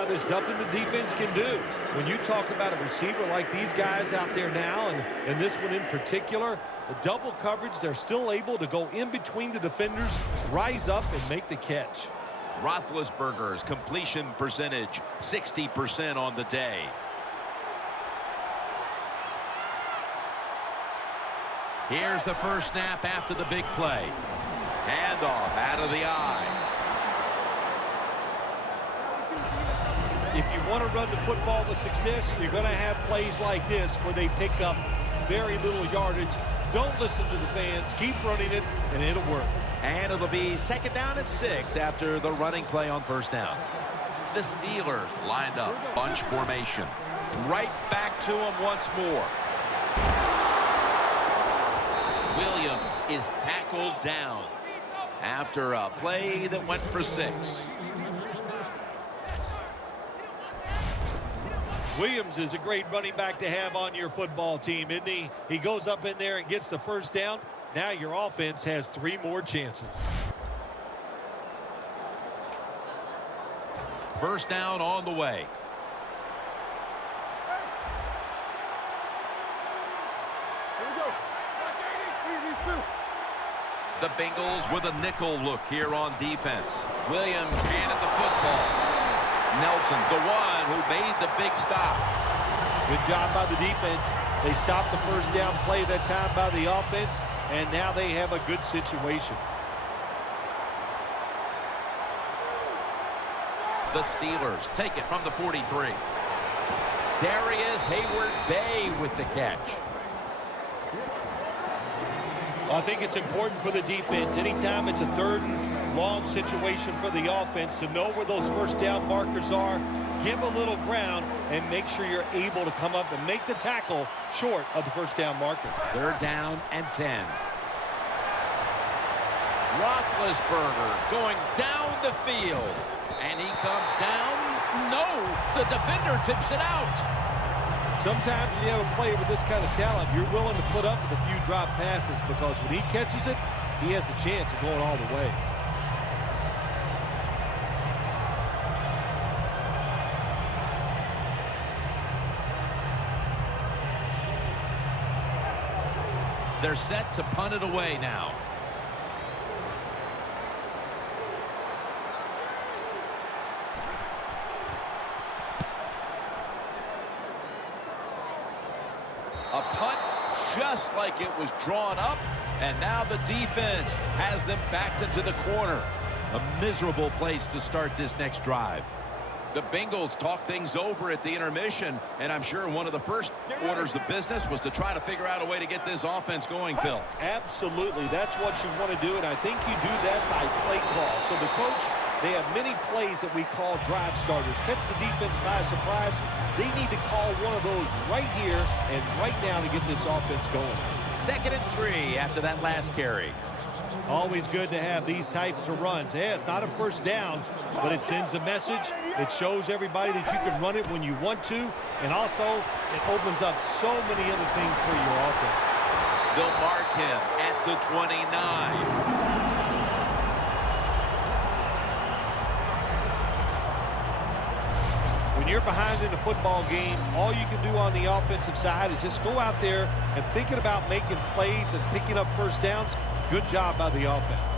There's nothing the defense can do. When you talk about a receiver like these guys out there now, and this one in particular, the double coverage, they're still able to go in between the defenders, rise up, and make the catch. Roethlisberger's completion percentage, 60% on the day. Here's the first snap after the big play. Handoff out of the eye. If you want to run the football with success, you're going to have plays like this where they pick up very little yardage. Don't listen to the fans. Keep running it, and it'll work. And it'll be second down and 6 after the running play on first down. The Steelers lined up, bunch formation. Right back to him once more. Williams is tackled down after a play that went for 6. Williams is a great running back to have on your football team, isn't he? He goes up in there and gets the first down. Now your offense has 3 more chances. First down on the way. The Bengals with a nickel look here on defense. Williams handed the football. Nelson's the one who made the big stop. Good job by the defense. They stopped the first down play that time by the offense, and now they have a good situation. The Steelers take it from the 43. Darius Hayward-Bay with the catch. I think it's important for the defense, anytime it's a third and long situation for the offense, to know where those first down markers are, give a little ground, and make sure you're able to come up and make the tackle short of the first down marker. Third down and 10. Roethlisberger going down the field. And he comes down. No, the defender tips it out. Sometimes when you have a player with this kind of talent, you're willing to put up with a few drop passes, because when he catches it, he has a chance of going all the way. They're set to punt it away now. A punt just like it was drawn up, and now the defense has them backed into the corner. A miserable place to start this next drive. The Bengals talked things over at the intermission, and I'm sure one of the first orders of business was to try to figure out a way to get this offense going, Phil. Absolutely. That's what you want to do, and I think you do that by play call. So the coach, they have many plays that we call drive starters. Catch the defense by surprise. They need to call one of those right here and right now to get this offense going. 2nd and 3 after that last carry. Always good to have these types of runs. Yeah, it's not a first down, but it sends a message. It shows everybody that you can run it when you want to, and also it opens up so many other things for your offense. They'll mark him at the 29. When you're behind in a football game, all you can do on the offensive side is just go out there and thinking about making plays and picking up first downs. Good job by the offense.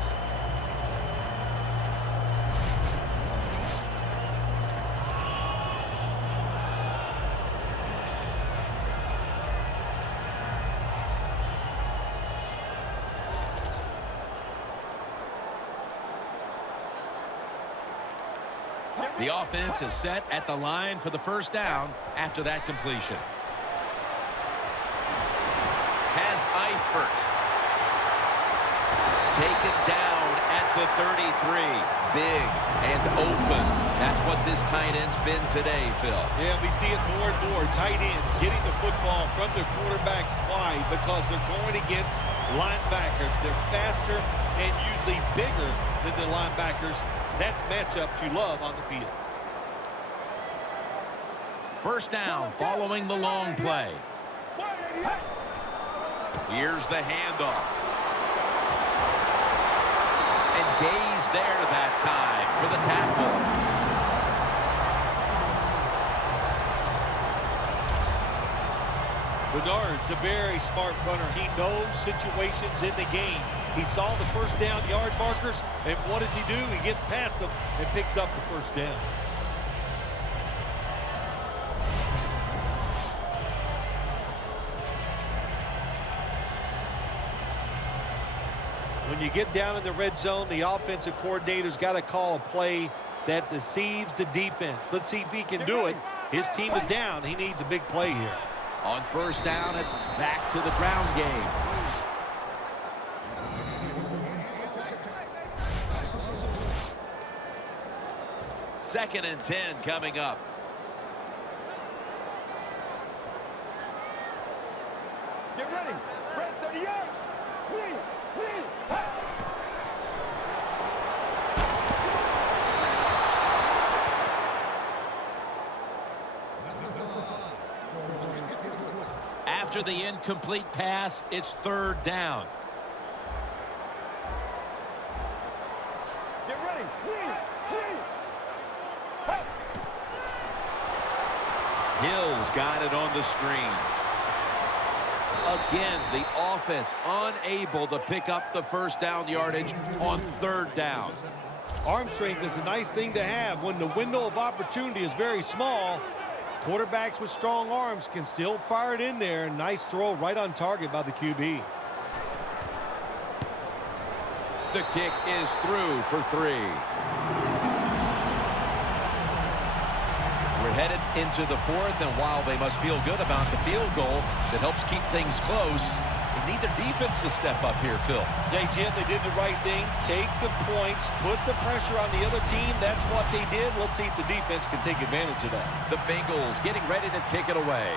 The offense is set at the line for the first down after that completion. Has Eifert. Taken down at the 33. Big and open. That's what this tight end's been today, Phil. Yeah, we see it more and more. Tight ends getting the football from their quarterbacks wide because they're going against linebackers. They're faster and usually bigger than the linebackers. That's matchups you love on the field. First down following the long play. Here's the handoff. And Gay's there that time for the tackle. Bernard's a very smart runner. He knows situations in the game. He saw the first down yard markers, and what does he do? He gets past them and picks up the first down. When you get down in the red zone, the offensive coordinator's got to call a play that deceives the defense. Let's see if he can do it. His team is down. He needs a big play here. On first down, it's back to the ground game. Second and 10 coming up. Get ready. Red 30 yards. Three. After the incomplete pass, it's third down. Get ready. Three. Hill's got it on the screen. Again, the offense unable to pick up the first down yardage on third down. Arm strength is a nice thing to have when the window of opportunity is very small. Quarterbacks with strong arms can still fire it in there. Nice throw right on target by the QB. The kick is through for 3. We're headed into the fourth, and while they must feel good about the field goal that helps keep things close, they need their defense to step up here, Phil. Hey, Jim, they did the right thing. Take the points, put the pressure on the other team. That's what they did. Let's see if the defense can take advantage of that. The Bengals getting ready to kick it away.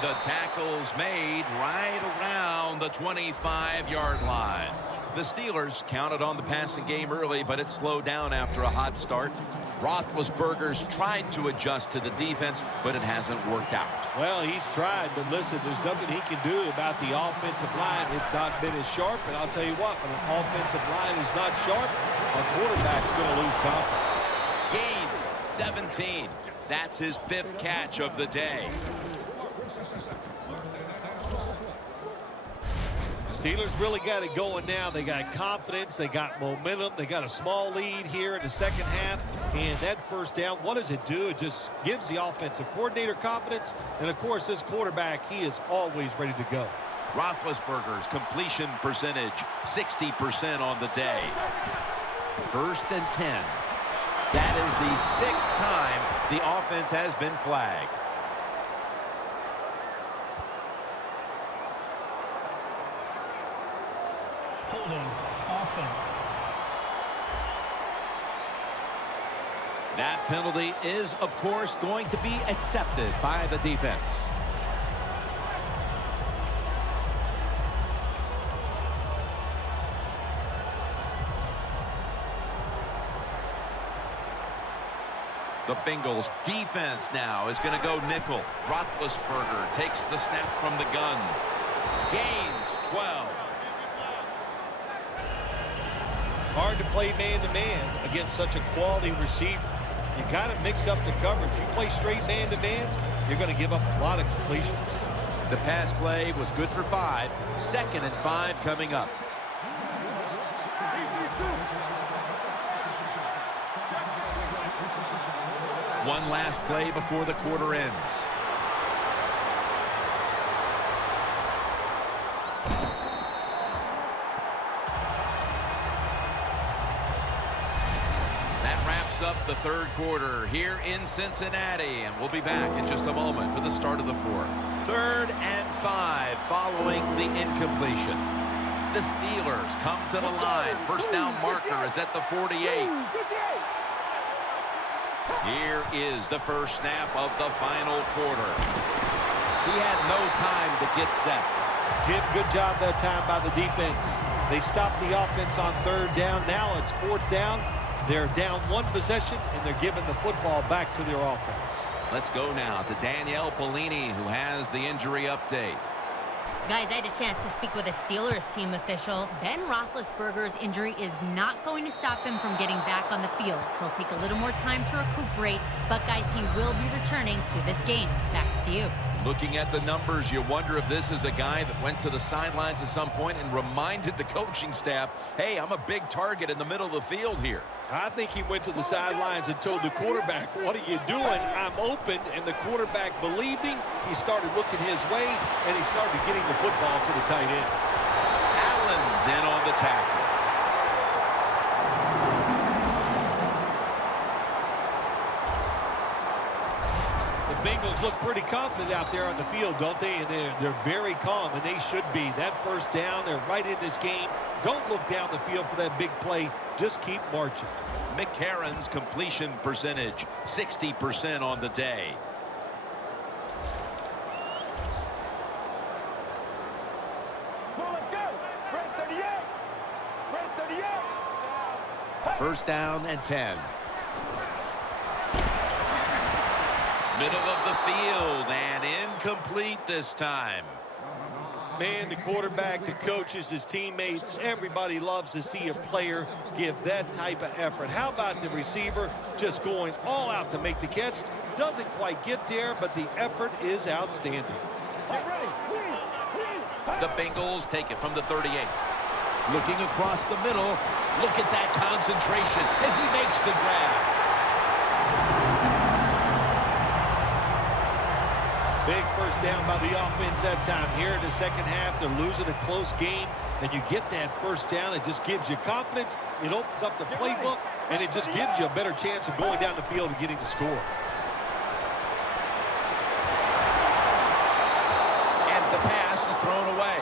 The tackle's made right around the 25-yard line. The Steelers counted on the passing game early, but it slowed down after a hot start. Roethlisberger's tried to adjust to the defense, but it hasn't worked out. Well, he's tried, but listen, there's nothing he can do about the offensive line. It's not been as sharp, and I'll tell you what, when an offensive line is not sharp, a quarterback's going to lose confidence. Gaines, 17. That's his 5th catch of the day. Steelers really got it going now. They got confidence. They got momentum. They got a small lead here in the second half. And that first down, what does it do? It just gives the offensive coordinator confidence. And, of course, this quarterback, he is always ready to go. Roethlisberger's completion percentage, 60% on the day. First and 10. That is the 6th time the offense has been flagged. Holding offense. That penalty is, of course, going to be accepted by the defense. The Bengals defense now is going to go nickel. Roethlisberger takes the snap from the gun. Gains 12. Hard to play man-to-man against such a quality receiver. You got to mix up the coverage. You play straight man-to-man, you're going to give up a lot of completions. The pass play was good for 5. 2nd and 5 coming up. One last play before the quarter ends. wraps up the third quarter here in Cincinnati, and we'll be back in just a moment for the start of the fourth. 3rd and 5 following the incompletion. The Steelers come to the line. First down marker is at the 48. Here is the first snap of the final quarter. He had no time to get set. Jim, good job that time by the defense. They stopped the offense on 3rd down. Now it's 4th down. They're down 1 possession, and they're giving the football back to their offense. Let's go now to Danielle Bellini, who has the injury update. Guys, I had a chance to speak with a Steelers team official. Ben Roethlisberger's injury is not going to stop him from getting back on the field. He'll take a little more time to recuperate, but guys, he will be returning to this game. Back to you. Looking at the numbers, you wonder if this is a guy that went to the sidelines at some point and reminded the coaching staff, hey, I'm a big target in the middle of the field here. I think he went to the sidelines and told the quarterback, what are you doing? I'm open, and the quarterback believed him. He started looking his way, and he started getting the football to the tight end. Allen's in on the tackle. The Bengals look pretty confident out there on the field, don't they? And they're very calm, and they should be. That first down, they're right in this game. Don't look down the field for that big play. Just keep marching. McCarron's completion percentage, 60% on the day. First down and 10. Middle of the field and incomplete this time. Man, the quarterback, the coaches, his teammates, everybody loves to see a player give that type of effort. How about the receiver just going all out to make the catch? Doesn't quite get there, but the effort is outstanding. The Bengals take it from the 38. Looking across the middle. Look at that concentration as he makes the grab. Big first down by the offense that time. Here in the second half, they're losing a close game, and you get that first down. It just gives you confidence. It opens up the playbook, and it just gives you a better chance of going down the field and getting the score. And the pass is thrown away.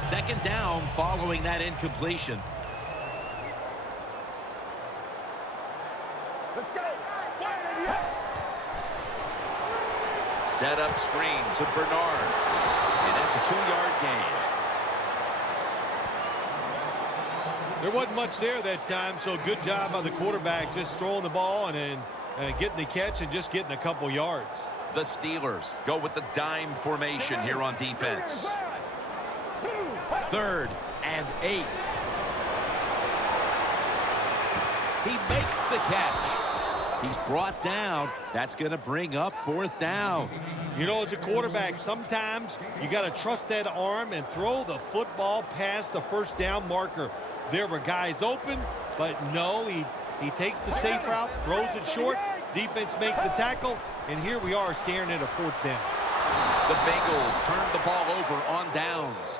Second down following that incompletion. Let's go. Set up screen to Bernard. And that's a 2-yard gain. There wasn't much there that time, so good job by the quarterback just throwing the ball and getting the catch and just getting a couple yards. The Steelers go with the dime formation here on defense. 3rd and 8. He makes the catch. He's brought down. That's going to bring up 4th down. You know, as a quarterback, sometimes you got to trust that arm and throw the football past the first down marker. There were guys open, but no, he takes the safe route, throws it short. Defense makes the tackle, and here we are staring at a 4th down. The Bengals turn the ball over on downs.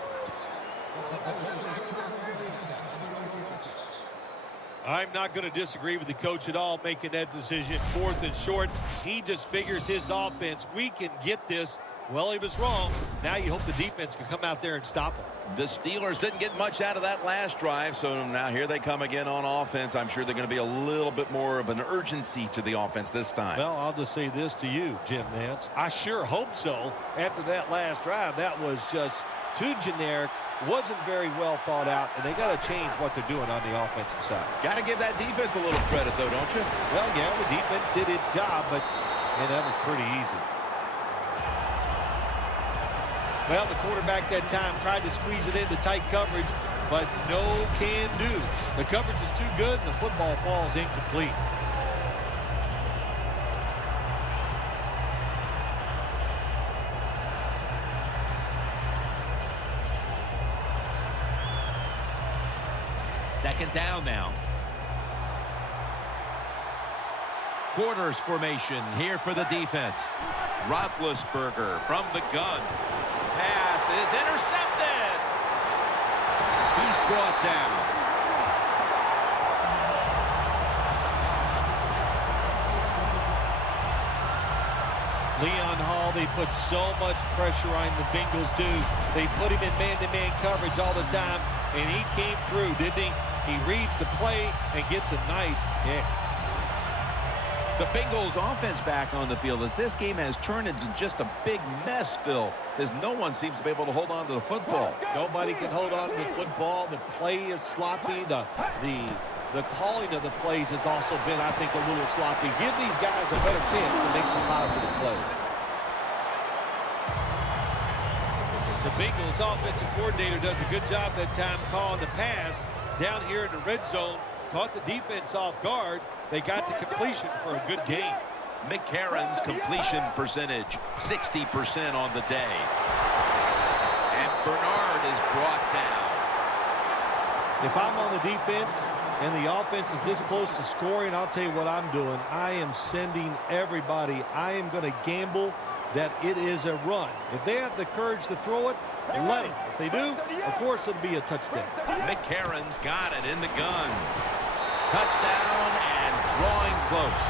I'm not going to disagree with the coach at all making that decision. 4th and short. He just figures his offense, we can get this. Well, he was wrong. Now you hope the defense can come out there and stop him. The Steelers didn't get much out of that last drive, so now here they come again on offense. I'm sure they're going to be a little bit more of an urgency to the offense this time. Well, I'll just say this to you, Jim Nance. I sure hope so. After that last drive, that was just too generic. Wasn't very well thought out, and they got to change what they're doing on the offensive side. Got to give that defense a little credit, though, don't you? Well, yeah, the defense did its job, but man, that was pretty easy. Well, the quarterback that time tried to squeeze it into tight coverage, but no can do. The coverage is too good, and the football falls incomplete. Second down now. Quarters formation here for the defense. Roethlisberger from the gun. Pass is intercepted. He's brought down. Leon Hall, they put so much pressure on the Bengals, too. They put him in man-to-man coverage all the time, and he came through, didn't he? He reads the play and gets a nice kick. The Bengals offense back on the field as this game has turned into just a big mess, Phil, as no one seems to be able to hold on to the football. Nobody can hold on to the football. The play is sloppy. The calling of the plays has also been, I think, a little sloppy. Give these guys a better chance to make some positive plays. The Bengals offensive coordinator does a good job that time calling the pass down here in the red zone. Caught the defense off guard. They got the completion for a good game. McCarron's completion percentage, 60% on the day. And Bernard is brought down. If I'm on the defense and the offense is this close to scoring, I'll tell you what I'm doing. I am sending everybody. I am going to gamble that it is a run. If they have the courage to throw it, let them. If they do, of course it'll be a touchdown. McCarron's got it in the gun. Touchdown and drawing close.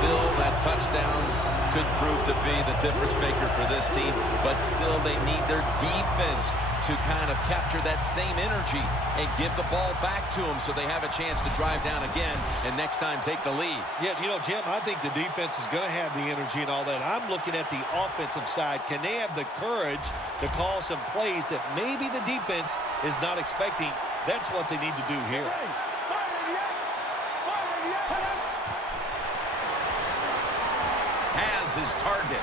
Bill, that touchdown could prove to be the difference maker for this team, but still they need their defense to kind of capture that same energy and give the ball back to them so they have a chance to drive down again and next time take the lead. Yeah, you know, Jim, I think the defense is going to have the energy and all that. I'm looking at the offensive side. Can they have the courage to call some plays that maybe the defense is not expecting? That's what they need to do here. Has his target.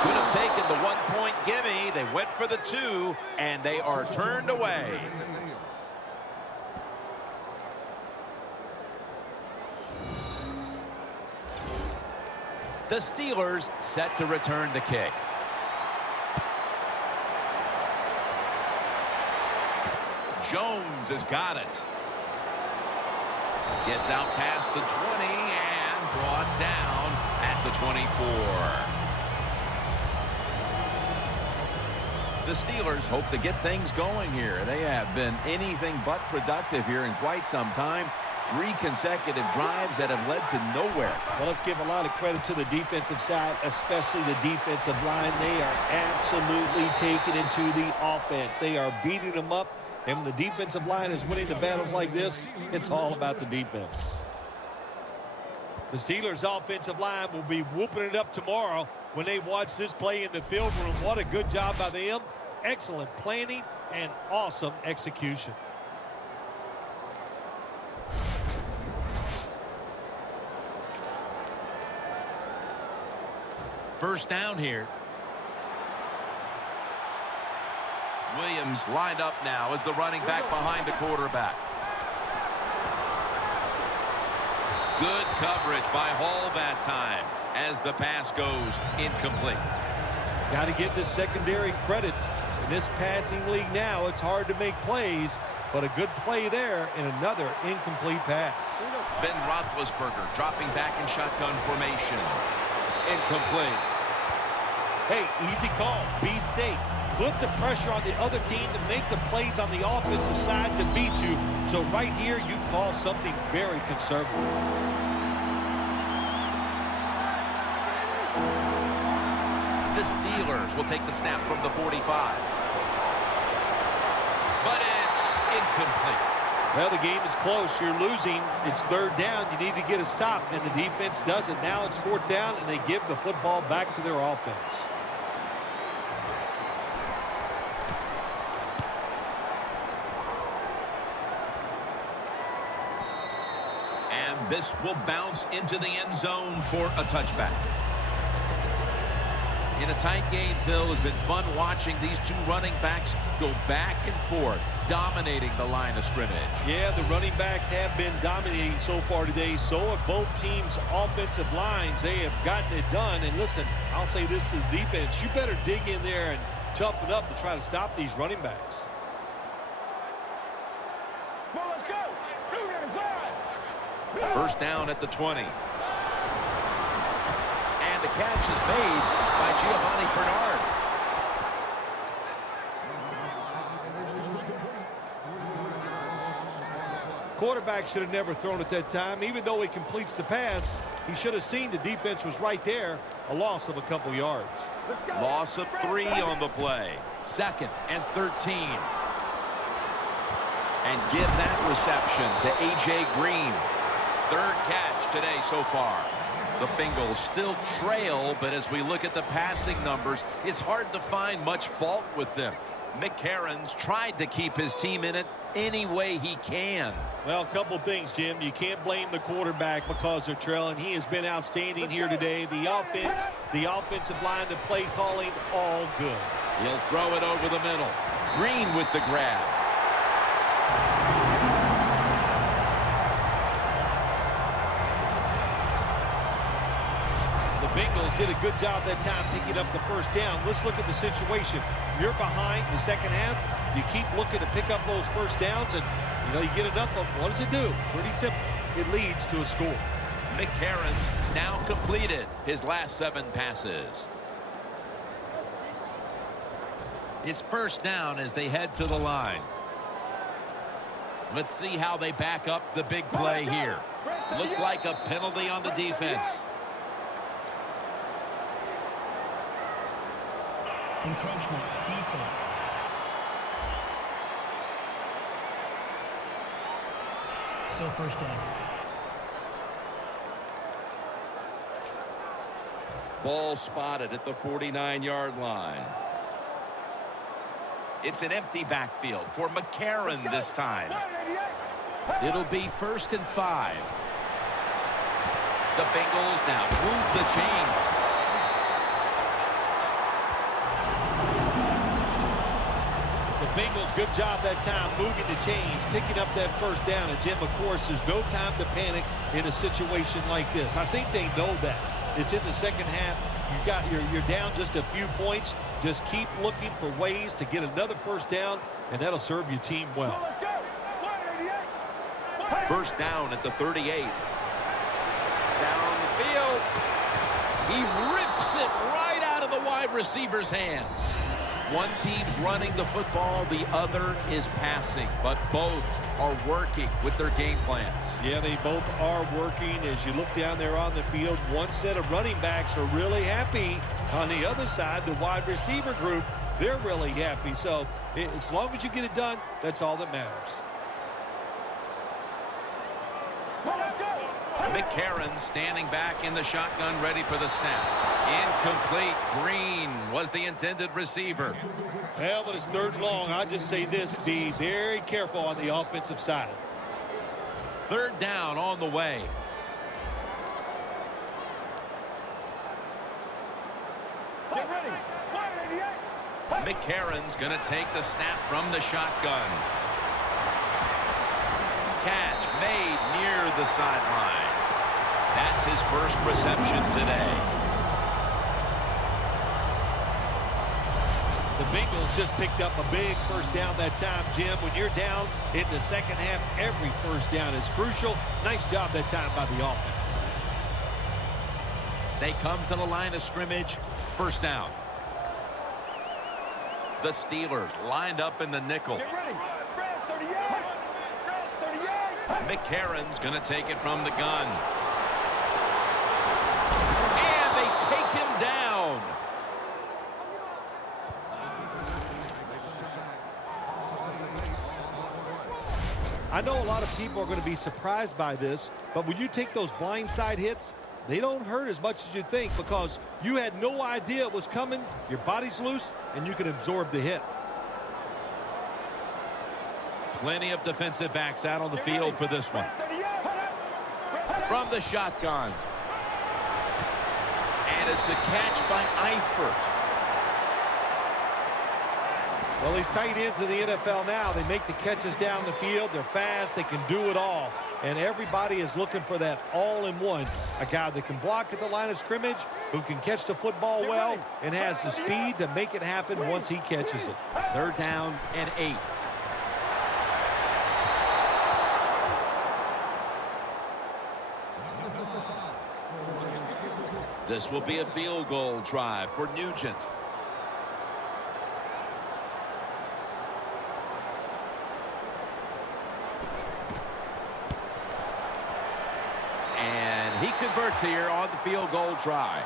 Could have taken the 1-point gimme. They went for the 2, and they are turned away. The Steelers set to return the kick. Jones has got it. Gets out past the 20 and brought down at the 24. The Steelers hope to get things going here. They have been anything but productive here in quite some time. 3 consecutive drives that have led to nowhere. Well, let's give a lot of credit to the defensive side, especially the defensive line. They are absolutely taking it to the offense. They are beating them up, and when the defensive line is winning the battles like this, it's all about the defense. The Steelers' offensive line will be whooping it up tomorrow when they watch this play in the field room. What a good job by them. Excellent planning and awesome execution. First down here. Williams lined up now as the running back behind the quarterback. Good coverage by Hall that time as the pass goes incomplete. Got to give the secondary credit. In this passing league now, it's hard to make plays, but a good play there and another incomplete pass. Ben Roethlisberger dropping back in shotgun formation. Incomplete. Hey, easy call. Be safe. Put the pressure on the other team to make the plays on the offensive side to beat you. So right here, you call something very conservative. The Steelers will take the snap from the 45. But it's incomplete. Well, the game is close. You're losing. It's third down. You need to get a stop, and the defense does it. Now it's fourth down, and they give the football back to their offense. And this will bounce into the end zone for a touchback. In a tight game, Phil, it's been fun watching these two running backs go back and forth, dominating the line of scrimmage. Yeah, the running backs have been dominating so far today. So have both teams' offensive lines. They have gotten it done. And listen, I'll say this to the defense. You better dig in there and toughen up to try to stop these running backs. Well, let's go. First down at the 20. And the catch is made by Giovanni Bernard. Quarterback should have never thrown at that time. Even though he completes the pass, he should have seen the defense was right there. A loss of a couple yards. Loss of 3 on the play. 2nd and 13. And give that reception to A.J. Green. 3rd catch today so far. The Bengals still trail, but as we look at the passing numbers, it's hard to find much fault with them. McCarron's tried to keep his team in it any way he can. Well, a couple things, Jim. You can't blame the quarterback because they're trailing. He has been outstanding here today. The offense, the offensive line, the play calling, all good. He'll throw it over the middle. Green with the grab. The Bengals did a good job that time picking up the first down. Let's look at the situation. You're behind in the second half. You keep looking to pick up those first downs, and you get enough of them. What does it do? Pretty simple. It leads to a score. McCarron's now completed his last 7 passes. It's first down as they head to the line. Let's see how they back up the big play here. Looks like a penalty on the defense. Encroachment, defense. Still first down. Ball spotted at the 49-yard line. It's an empty backfield for McCarron this time. It'll be 1st and 5. The Bengals now move the chains. Bengals, good job that time moving the chains, picking up that first down. And, Jim, of course, there's no time to panic in a situation like this. I think they know that. It's in the second half. You're down just a few points. Just keep looking for ways to get another first down, and that'll serve your team well. First down at the 38. Down the field. He rips it right out of the wide receiver's hands. One team's running the football, the other is passing, but both are working with their game plans. Yeah, they both are working. As you look down there on the field, one set of running backs are really happy. On the other side, the wide receiver group, they're really happy. So as long as you get it done, that's all that matters. McCarron standing back in the shotgun, ready for the snap. Incomplete. Green was the intended receiver. Well, but it's 3rd and long. I'll just say this, be very careful on the offensive side. 3rd down on the way. Get ready. McCarron's going to take the snap from the shotgun. Catch made near the sideline. That's his first reception today. The Bengals just picked up a big first down that time, Jim. When you're down in the second half, every first down is crucial. Nice job that time by the offense. They come to the line of scrimmage. First down. The Steelers lined up in the nickel. Get ready. 38. McCarron's going to take it from the gun. And they take him down. I know a lot of people are going to be surprised by this, but when you take those blindside hits, they don't hurt as much as you think because you had no idea it was coming. Your body's loose, and you can absorb the hit. Plenty of defensive backs out on the field for this one. From the shotgun. And it's a catch by Eifert. Well, these tight ends in the NFL now, they make the catches down the field. They're fast. They can do it all. And everybody is looking for that all-in-one. A guy that can block at the line of scrimmage, who can catch the football well, and has the speed to make it happen once he catches it. 3rd down and 8. This will be a field goal drive for Nugent. And he converts here on the field goal try.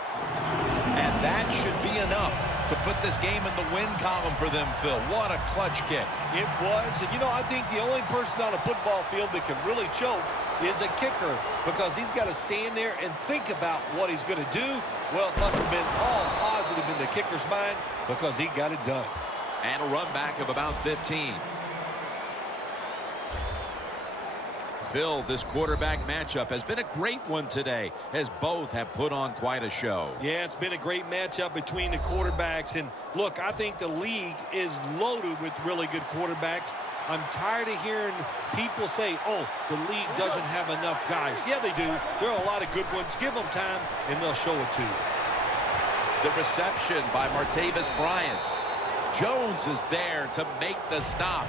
And that should be enough to put this game in the win column for them, Phil. What a clutch kick. It was, and you know, I think the only person on a football field that can really choke is a kicker, because he's got to stand there and think about what he's going to do. Well, it must have been all positive in the kicker's mind, because he got it done. And a run back of about 15. Phil, this quarterback matchup has been a great one today, as both have put on quite a show. Yeah, it's been a great matchup between the quarterbacks. And look, I think the league is loaded with really good quarterbacks. I'm tired of hearing people say, oh, the league doesn't have enough guys. Yeah, they do. There are a lot of good ones. Give them time, and they'll show it to you. The reception by Martavis Bryant. Jones is there to make the stop.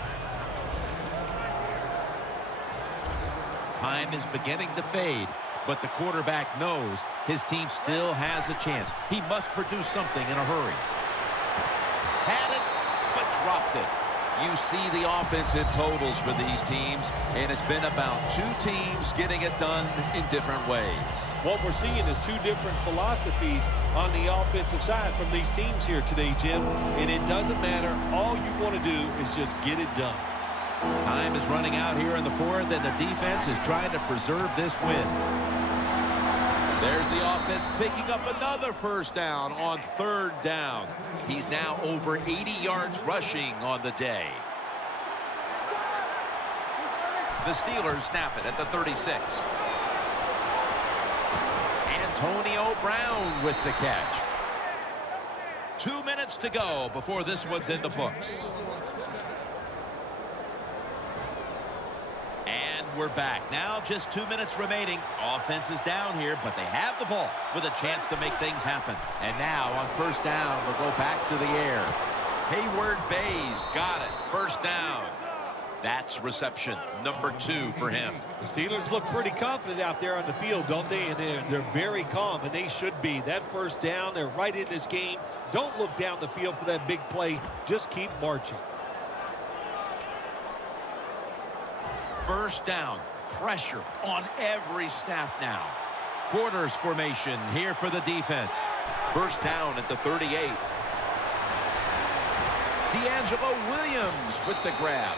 Time is beginning to fade, but the quarterback knows his team still has a chance. He must produce something in a hurry. Had it, but dropped it. You see the offensive totals for these teams, and it's been about two teams getting it done in different ways. What we're seeing is two different philosophies on the offensive side from these teams here today, Jim, and it doesn't matter. All you want to do is just get it done. Time is running out here in the fourth, and the defense is trying to preserve this win. There's the offense picking up another first down on third down. He's now over 80 yards rushing on the day. The Steelers snap it at the 36. Antonio Brown with the catch. 2 minutes to go before this one's in the books. And we're back. Now just 2 minutes remaining. Offense is down here, but they have the ball with a chance to make things happen. And now on first down, we'll go back to the air. Hayward Bays got it. First down. That's reception number 2 for him. The Steelers look pretty confident out there on the field, don't they? And they're very calm, and they should be. That first down, they're right in this game. Don't look down the field for that big play. Just keep marching. First down, pressure on every snap now. Quarters formation here for the defense. First down at the 38. D'Angelo Williams with the grab.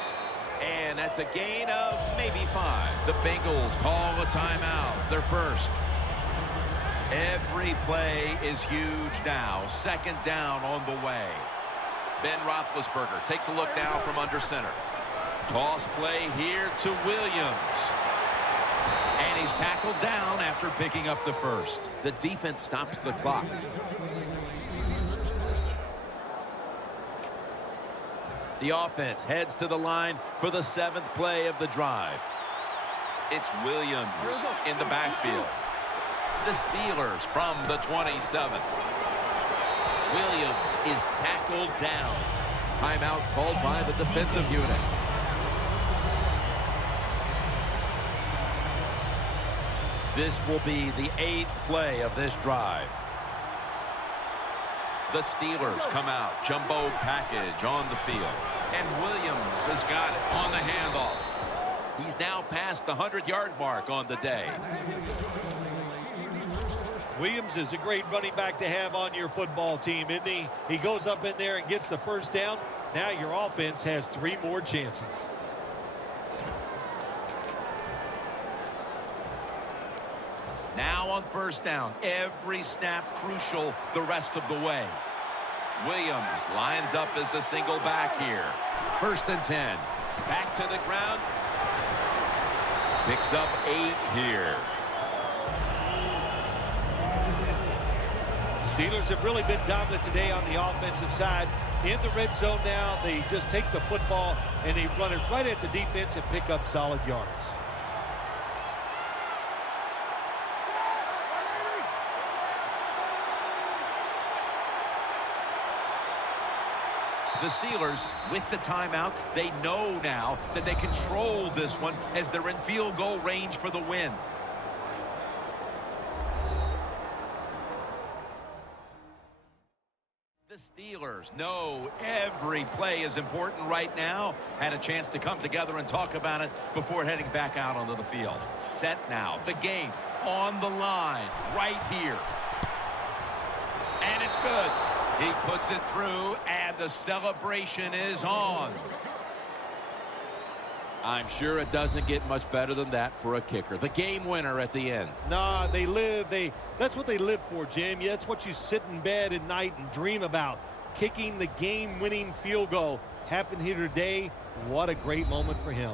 And that's a gain of maybe 5. The Bengals call a timeout, their first. Every play is huge now. Second down on the way. Ben Roethlisberger takes a look now from under center. Toss play here to Williams. And he's tackled down after picking up the first. The defense stops the clock. The offense heads to the line for the 7th play of the drive. It's Williams in the backfield. The Steelers from the 27. Williams is tackled down. Timeout called by the defensive unit. This will be the 8th play of this drive. The Steelers come out, jumbo package on the field. And Williams has got it on the handoff. He's now past the 100-yard mark on the day. Williams is a great running back to have on your football team, isn't he? He goes up in there and gets the first down. Now your offense has 3 more chances. Now on first down, every snap crucial the rest of the way. Williams lines up as the single back here. First and 10. Back to the ground. Picks up 8 here. The Steelers have really been dominant today on the offensive side. In the red zone now, they just take the football and they run it right at the defense and pick up solid yards. The Steelers, with the timeout, they know now that they control this one as they're in field goal range for the win. Steelers know every play is important right now. Had a chance to come together and talk about it before heading back out onto the field. Set now. The game on the line right here. And it's good. He puts it through, and the celebration is on. I'm sure it doesn't get much better than that for a kicker. The game winner at the end. Nah, that's what they live for, Jim. Yeah, that's what you sit in bed at night and dream about. Kicking the game-winning field goal. Happened here today. What a great moment for him.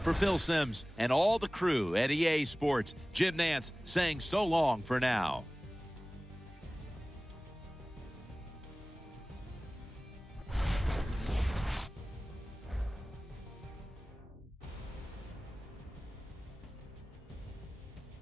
For Phil Simms and all the crew at EA Sports, Jim Nantz saying so long for now.